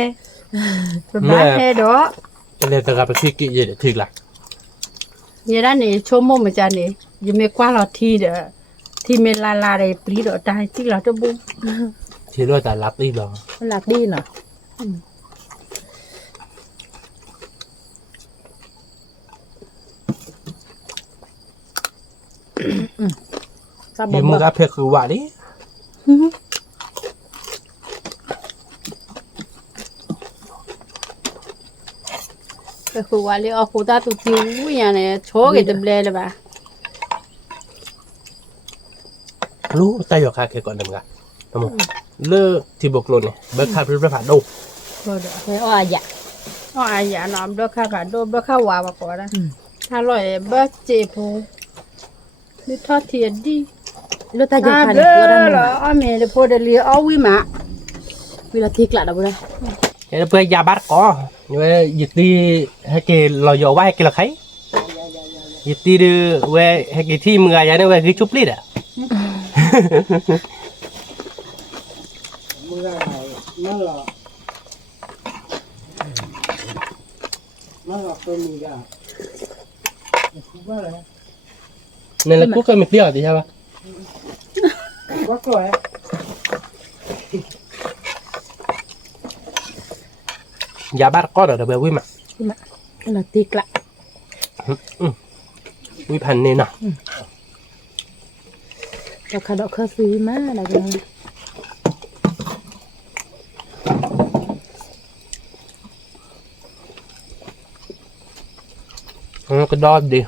ไปบ้านแห่ดอก จะเรียนแต่การไปที่กี่เย็นถึงละ như đó này số mông mà cha này giờ mẹ qua lò thi để thi mẹ la để pí đỡ tai tí là cho bung ที่ด้วยแต่รับดิหรอ มันหลักดีเนาะซับ เดี๋ยวมึ บ่ งกับเพคือว่าดิ cái khu quản lý ở khu ta tụt tiêu nhà này số cái đầm lê là bà รู้ใจอยู่ค่ะแค่ก่อนหนึ่งละทำไมเลิกที่บกลนเนี่ยเบิร์ดคาร์ดผ่านดู rồi đó ใช่อ้ออย่า ai dạ nó đó khá cả đôi đó khá hòa vào quả đó tha loại bớt chê phố đi thoát thiệt đi ลูกตาจะขัน đó ตัวนั้น là mẹ để phố để li ở quý mà เวลาที่กลัดเอาไปเลย เดี๋ยวเพื่อยาบัดก็เดี๋ยวหยิบตีให้เกลอยไว้ให้เกละใครหยิบตีดูเว้ให้เกที่มืออย่างนี้เว้คือชุบลิดอ่ะมืออะไรนั่นหรอนั่นหรอตัวมืออ่ะนั่นแหละกูเคยมีเปรี้ยวดิใช่ปะก็กลัวอ่ะยาบ้าก็เดี๋ยวไปวิ่งมา เวลาที่กลัด วิ่งพันนี่นะ เราขาดอกเคยซื้อมาอะไรกัน ก็ดอดดี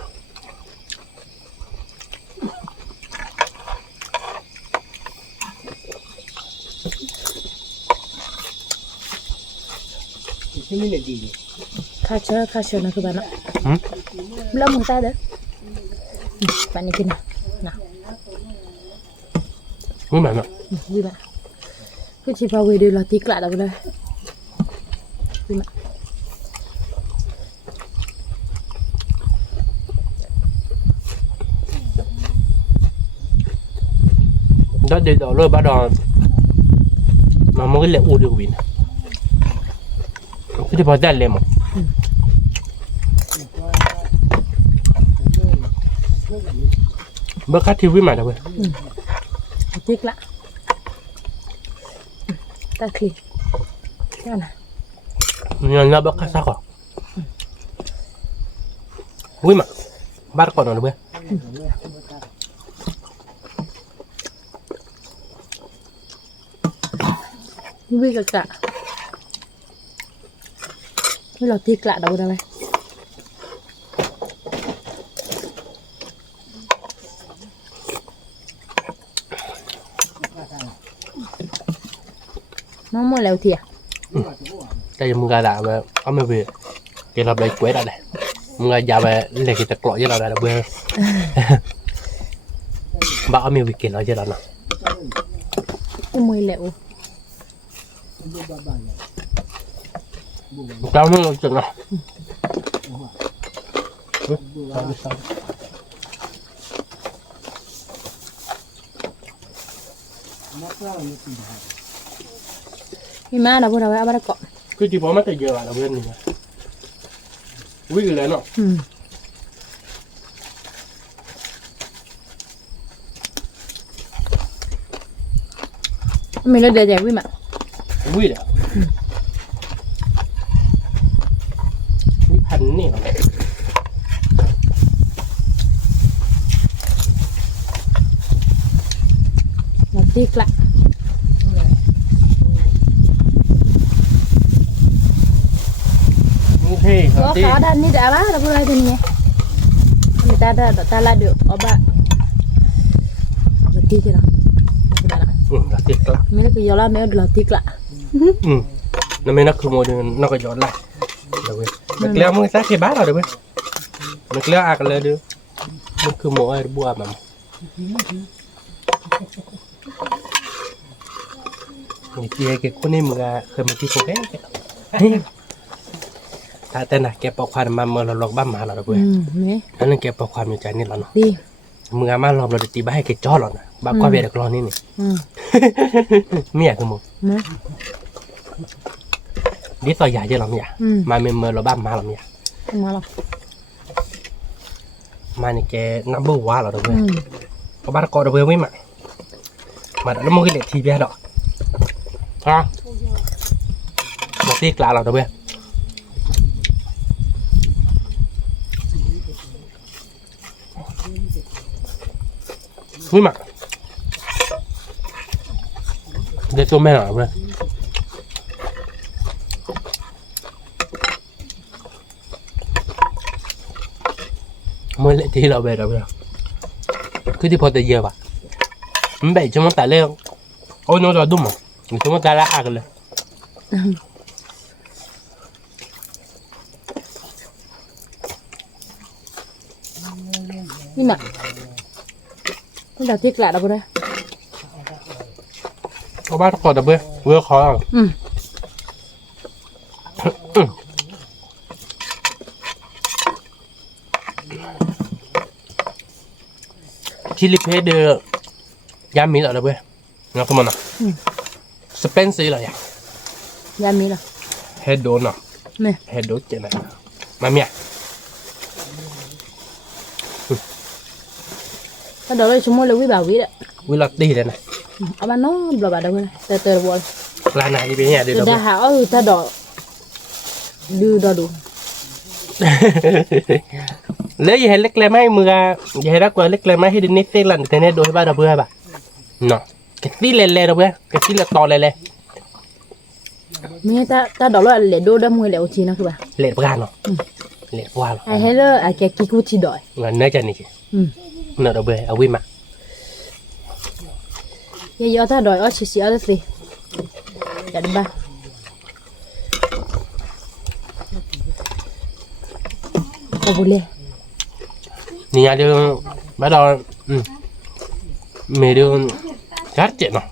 ที่ไม่ได้ดี ข้าเชื่อนะคือบ้านเนาะแล้วมึงตาเด้อบ้านนี้กินนะนะ ไม่เหมือนอ่ะ วิ่งมาคือชิพาวีดูเราที่กลัดเอาไปเลยวิ่งมา đó để đó rồi bắt đầu mà mới lẹ u được vin cái thì bao giờ lên mà bữa khác thì với mà đâu vậy ที่กลัดตาคลีนั่นนะ nhưng nó bữa khác sao còn với mà bắt còn rồi vậy วิ่งกะนี่เราตีกระเดาได้ไหม nó mua lèo thiệt cái mưa gà mà có mấy việc cái làm đấy quế đã đây mưa già về lấy cái tật lọ vớiเราได้là bữa bảo mấy việc kia nói cho nó nè cái mùi lèo tao mới chừng nào gimana đâu đâu apa kok cứ chỉ bỏ mắt tay giờ là bên này quý cái này nó mình lên để giải quý mà quý đấy quý hành nè là tiếc lại có khó đan như đã bác đâu đây thì nhé người ta là được có bạn là tiếc chưa nào là tiếc lắm mấy cái gió là mấy là tiếc lại nó mới nó không mua được nó có giọt lại được mình leo mới sát cái bát nào được không mình leo à cái leo được nó cứ mua ai bua mà người kia cái con em màเคยมาที่โคเคนถ้าแต่น่ะแกปอกควันมาเมื่อเราลองบ้านมาเราด้วยอันนั้นแกปอกควันอยู่ใจนี่เราเนาะดีมึงอามาลองเราตีบ้าให้แกจ้อเรานะบ้าความเบียดกรอนี่นี่เมียคือมึงนี่ต่อใหญ่เยอะเราเนี่ยมาเมื่อเราบ้านมาเราเนี่ยมาหรอมาเนี่ยแกนับเบอร์ว่าเราด้วยเพราะบ้านกอดเราเบอร์ไม่มาแล้วมึงก็เด็ดทีเบียดอกฮะบอกที่กลางเราด้วยไม่มาเด็กตัวแม่หน่อยเลยเมื่อเละที่เราไปเราไปคือที่พอแต่เยอะป่ะมันแบบจะมันแต่เรื่องโอ้ยน้องจะดุ้มอ่ะจะมันแต่ละอ่ะกันเลยนี่มาไม่ได้tiếc lại đâu đây có bác còn đập vừa khó à chili pepper yummy là đập nó không nào spicy là ya yummy là head don à nè head don vậy này mà mẹ cái đó là chúng mua là quý bảo quý đấy quý lọt đi đây này ở bên nó là bà đâu này từ từ buồn là này đi bên nhà đi đâu ta hảo ta đỏ đưa đỏ đủ lấy gì hay lấy lem mấy mưa gì hay đắt quá lấy lem mấy hay đi nít tên lần thế này đôi ba đầu bữa bà nọ cái tí lè đâu bữa cái tí là to lè mình ta đỏ là lẻ đô đâm người lẻ chi nó cứ bà lè bra nọ lè qua ai hay là ai cái kia cũng chỉ đòi là nơi chân này nọ đầu bữa ở quy mặt giờ ta đòi ở chỉ ở đây đặt ba có bù lê nhà đưa bắt đầu mẹ đưa cắt chuyện nào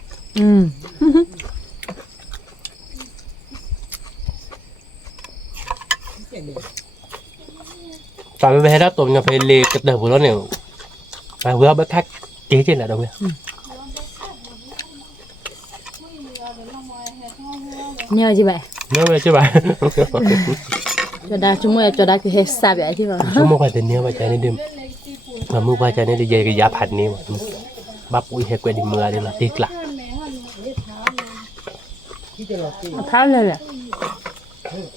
tại vì đó tụi nhà phải lê cái đầu của nó nhiều và vừa bắt thắt kế trên là đâu vậy nhớ gì vậy nhớ vậy chứ bà cho đa cái hết sao vậy chứ mà chúng mua phải tiền nhớ vậy trái này đêm mà mua phải trái này thì về cái giá phạt này mà bắp ui hết quay đi mưa đây là tiếc lắm tháo lên là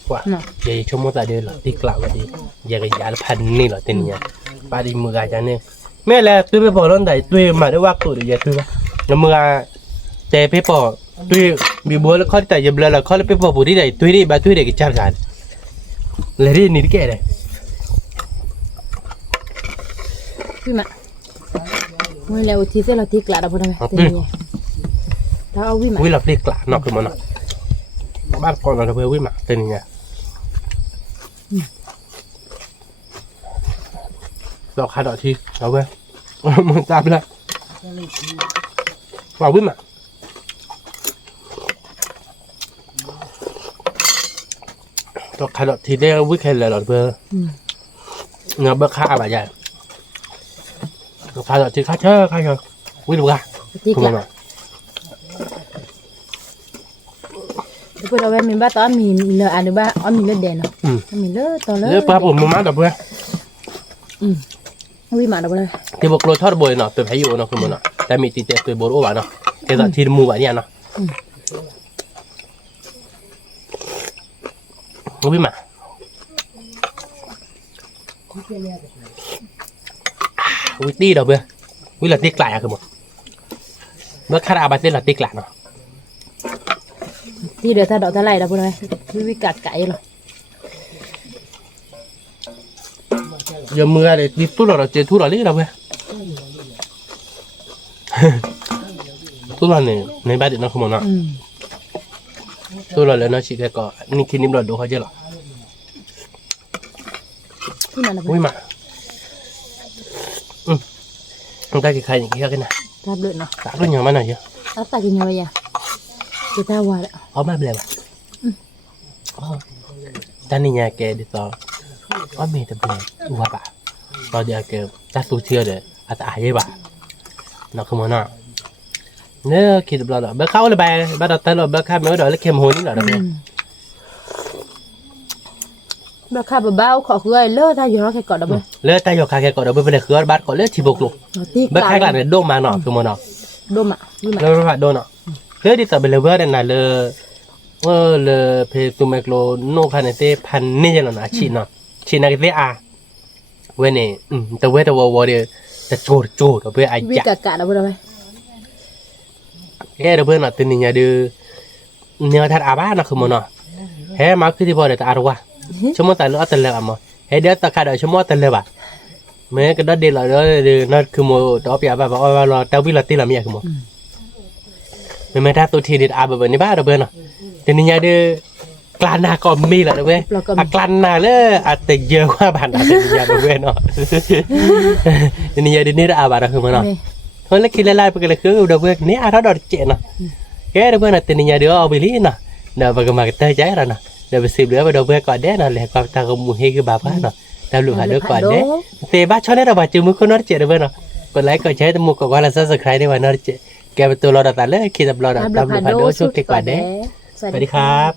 wow vậy chúng mua tại đây là tiếc lắm vậy đi về cái giá phạt này là tiền nhà ba đi mưa trái này mẹ là tôi phải bỏ lên đây tôi mà đã qua tuổi để về tôi mà mưaแต่ไปปอตุยมีบัวแล้วเขาแต่ยังเบลอแล้วเขาเลยไปปอบุรีได้ตุยได้บ้าตุยได้กี่จานกันเลยเรียนนี่แก่เลยพี่มาไม่แล้วที่เสร็จแล้วที่กลาดเอาไปทำไมเราเอาวิ่งมาวิ่งหลับเรียกกลาดนอกคือมัน บ้านก่อนเราเพื่อวิ่งมาเป็นยังไงดอกคาดอกทีเอาเว้ยมึงตามไปแล้วว่าวิ่งมาดอกคาดอกทีได้วิ่งแค่เลยหรอเพื่อเงาเบิกค่าแบบใหญ่ดอกคาดอกทีค่าเช่ค่าเช่วิ่งดูกัน Tik lah. Tapi kalau mình bắt tao mình lỡ ăn được ba, mình lỡ đèn rồi. Mình lỡ tao lỡ. Lỡ paผมมาดับเว้ย Ui mà đâu đây. ที่บอกโรยทอดบ่อยเนาะเป็นพายุเนาะคือมันเนาะแต่มีตีเตะตัวโบโรวะเนาะเกี่ยวกับทีมูแบบนี้เนาะวิ่งมาวิ่งตีดับเว้ยวิ่งหลัดตีกลายอะคือหมดเมื่อคาราบาเต้หลัดตีกลายเนาะ Thì được tao đậu tao lại đâu đây. Ui cắt cãi rồi. เดี๋ยวมือเลยตีตู้เราเจอตู้เราเล็กดับเว้ยตู้เราเนี่ยในบ้านเด็กเนาะคือมันเนาะตู้เราเลยเนาะชิคก็นี่คิดนิ่มเราดูเขาเจอหรอ Cái này là วิ่งมาต้องได้กี่ใครอย่างเงี้ยกันนะ tao đợi nó. ตาเป็นยังไงหน่อยเยอะ Tao tại cái nhà bây giờ. Cái tao qua đấy. เอามาเป็นไรวะตอนนี้ยาแกดิต่อว่ามีแต่เป็นอุบะตอนเดียวแกจะสู้เชื่อเลยอาจจะอายบ้าเราคือมันเนาะเนี่ยคิดแบบเราเบิกเข้าเลยไปบ้านเราแต่เราเบิกข้ามไม่ได้แล้วเข้มหัวนี่เหรอเราเนี่ย Bà khá bà bao khó cười lỡ tao giờ nó cái cọt đâu bây. เลือดแต่ยกขาแกก่อนเราไปเป็นคือบ้านก่อนเลือดที่บกลุก Nó tí เบิกข้างหลังเนี่ยโดนมาเนาะคือมันเนาะ Đô mà. Ui mà. แล้วไม่โดนเนาะเลือดที่ต่อไปเลยเบิร์ดเนี่ยเลยเลยเพตุเมกโลโนคาเนเต้พันนี่จะเนาะชีเนาะชีนักเตะอาเว้ยเนี่ยแต่เว้ยแต่วอเดียจะโจดเราเพื่อไอ้ Vì ยัก cả cả đâu bây. เฮ้ยเราเพื่อนเนาะตัวนี้เนี่ยดูเนื้อทัดอาบ้านะคือมันเนาะเฮ้ยมาคือที่บอกเดี๋ยวตารู้ว่าชั่วโมงแต่เลือดแต่เลือดอ่ะมั้งเฮ้ยเดี๋ยวตาขาดเดี๋ยวชั่วโมงแต่เลือดอ่ะเมื่อก็ได้เดี๋ยวเราเดี๋ยวนั่นคือมันต่อไปอ่ะแบบว่าเราเต้าวิลาตีเราไม่อยากคือมันไม่ได้ตัวทีเด็ดอาแบบนี้บ้าเราเพื่อนเนาะตัวนี้เนี่ยดูกลานนาก็มีแหละเราเว้ยกลานนาเลยอาจจะเยอะกว่าบ้านอาจจะเยอะเราเว้ยเนาะตัวนี้เนี่ยดูนี่อาบ้าเราคือมันเนาะเพราะแล้วคิดไล่ๆไปกันเลยคือเราเว้ยนี่อาถ้าดอดเจเนาะแกเราเว้ยเนาะตัวนี้เนี่ยดูเอาไปลีเนาะเดี๋ยวไปกันมาเตยใจเราเนาะเดี๋ยวไปสืบเรื่องไปดูเว้ยก่อนเด้เนาะเลยความตาของมูเฮคือบ้าเนาะตามลูกหาดูก่อนเด้เตะบ้าชอบเนี่ยเราบ้าจืมมือคนนอร์เจเราเว้ยเนาะกดไลค์กดแชร์ตามมุกก็ว่าเรา subscribe ได้ว่านอร์เจแกเป็นตัวเราแต่เลิกคิดตามเราตามลูกหาดูช่วยเก็บก่อนเด้สวัสดีครับ